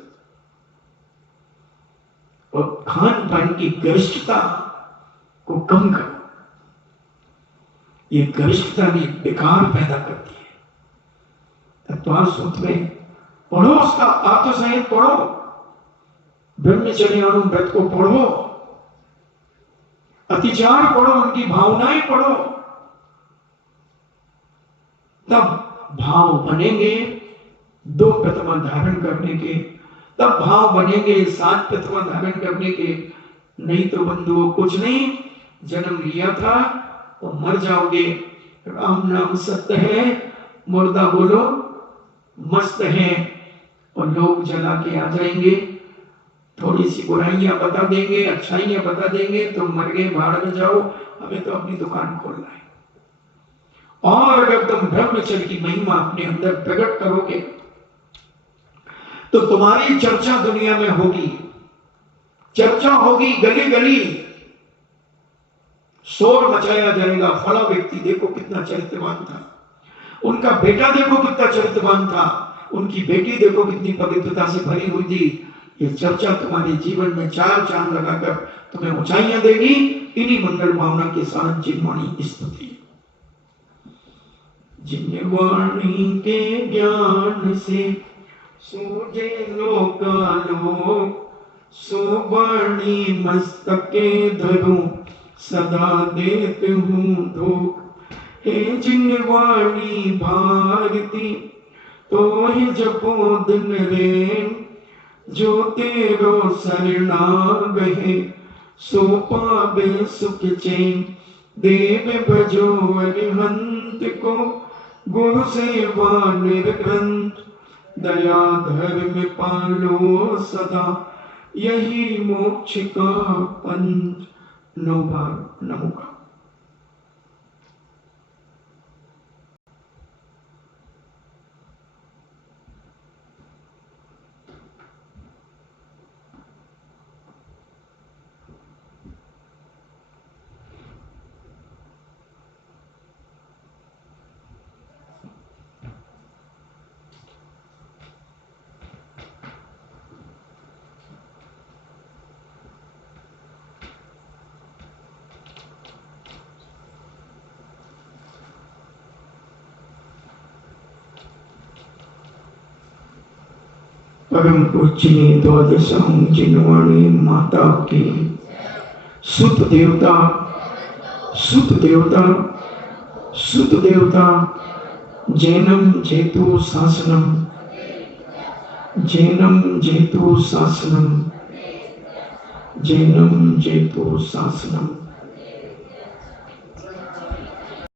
और खान पान की गरिष्ठता को कम करो। ये गरिष्ठता भी बेकार पैदा करती है। तत्वार सूत्र में पढ़ो, उसका आत्मसंयम पढ़ो, ब्रह्मचर्यानुव्रत को पढ़ो, अतिचार पढ़ो, उनकी भावनाएं पढ़ो, तब भाव बनेंगे 2 प्रतिमा धारण करने के, तब भाव बनेंगे 7 प्रतिमा धारण करने के। नहीं तो बंधुओं कुछ नहीं, जन्म लिया था तो मर जाओगे। राम नाम सत्य है, मुर्दा बोलो मस्त है। और लोग जला के आ जाएंगे, थोड़ी सी बुराइयां बता देंगे, अच्छाइयां बता देंगे, तुम मर गए, बाहर में जाओ, हमें तो अपनी दुकान खोलना है। और अगर तुम ब्रह्मचर्य की महिमा अपने अंदर प्रकट करोगे तो तुम्हारी चर्चा दुनिया में होगी, चर्चा होगी, गली गली शोर मचाया जाएगा। फला व्यक्ति देखो कितना चरित्रवान था, उनका बेटा देखो कितना चरित्रवान था, उनकी बेटी देखो कितनी पवित्रता से भरी हुई थी। ये चर्चा तुम्हारे जीवन में 4 चांद लगाकर तुम्हें ऊंचाइयां देगी। इन्हीं मंगल भावना के साथ जिनवाणी स्तुति। जिनवाणी के ज्ञान से सूझे लोकालोक, सो वाणी मस्तके धरूं सदा देत हूँ धूप। हे जिनवाणी भारती तो ही जपो दिन रैन, जो तेरो शरणाग है सो पावे सुख चैन। देव भजो अरिहंत को गुरु सेवा निर्ग्रंथ, दया धर्म पालो सदा यही मोक्ष का पंथ। 9 बार नमो का। परम पूज्य द्वादशांग जिनवाणी माता की सुत देवता, सुत देवता, सुत देवता, जैनम जेतु शासनम, जैनम जेतु शासनम, जैनम जेतु शासनम।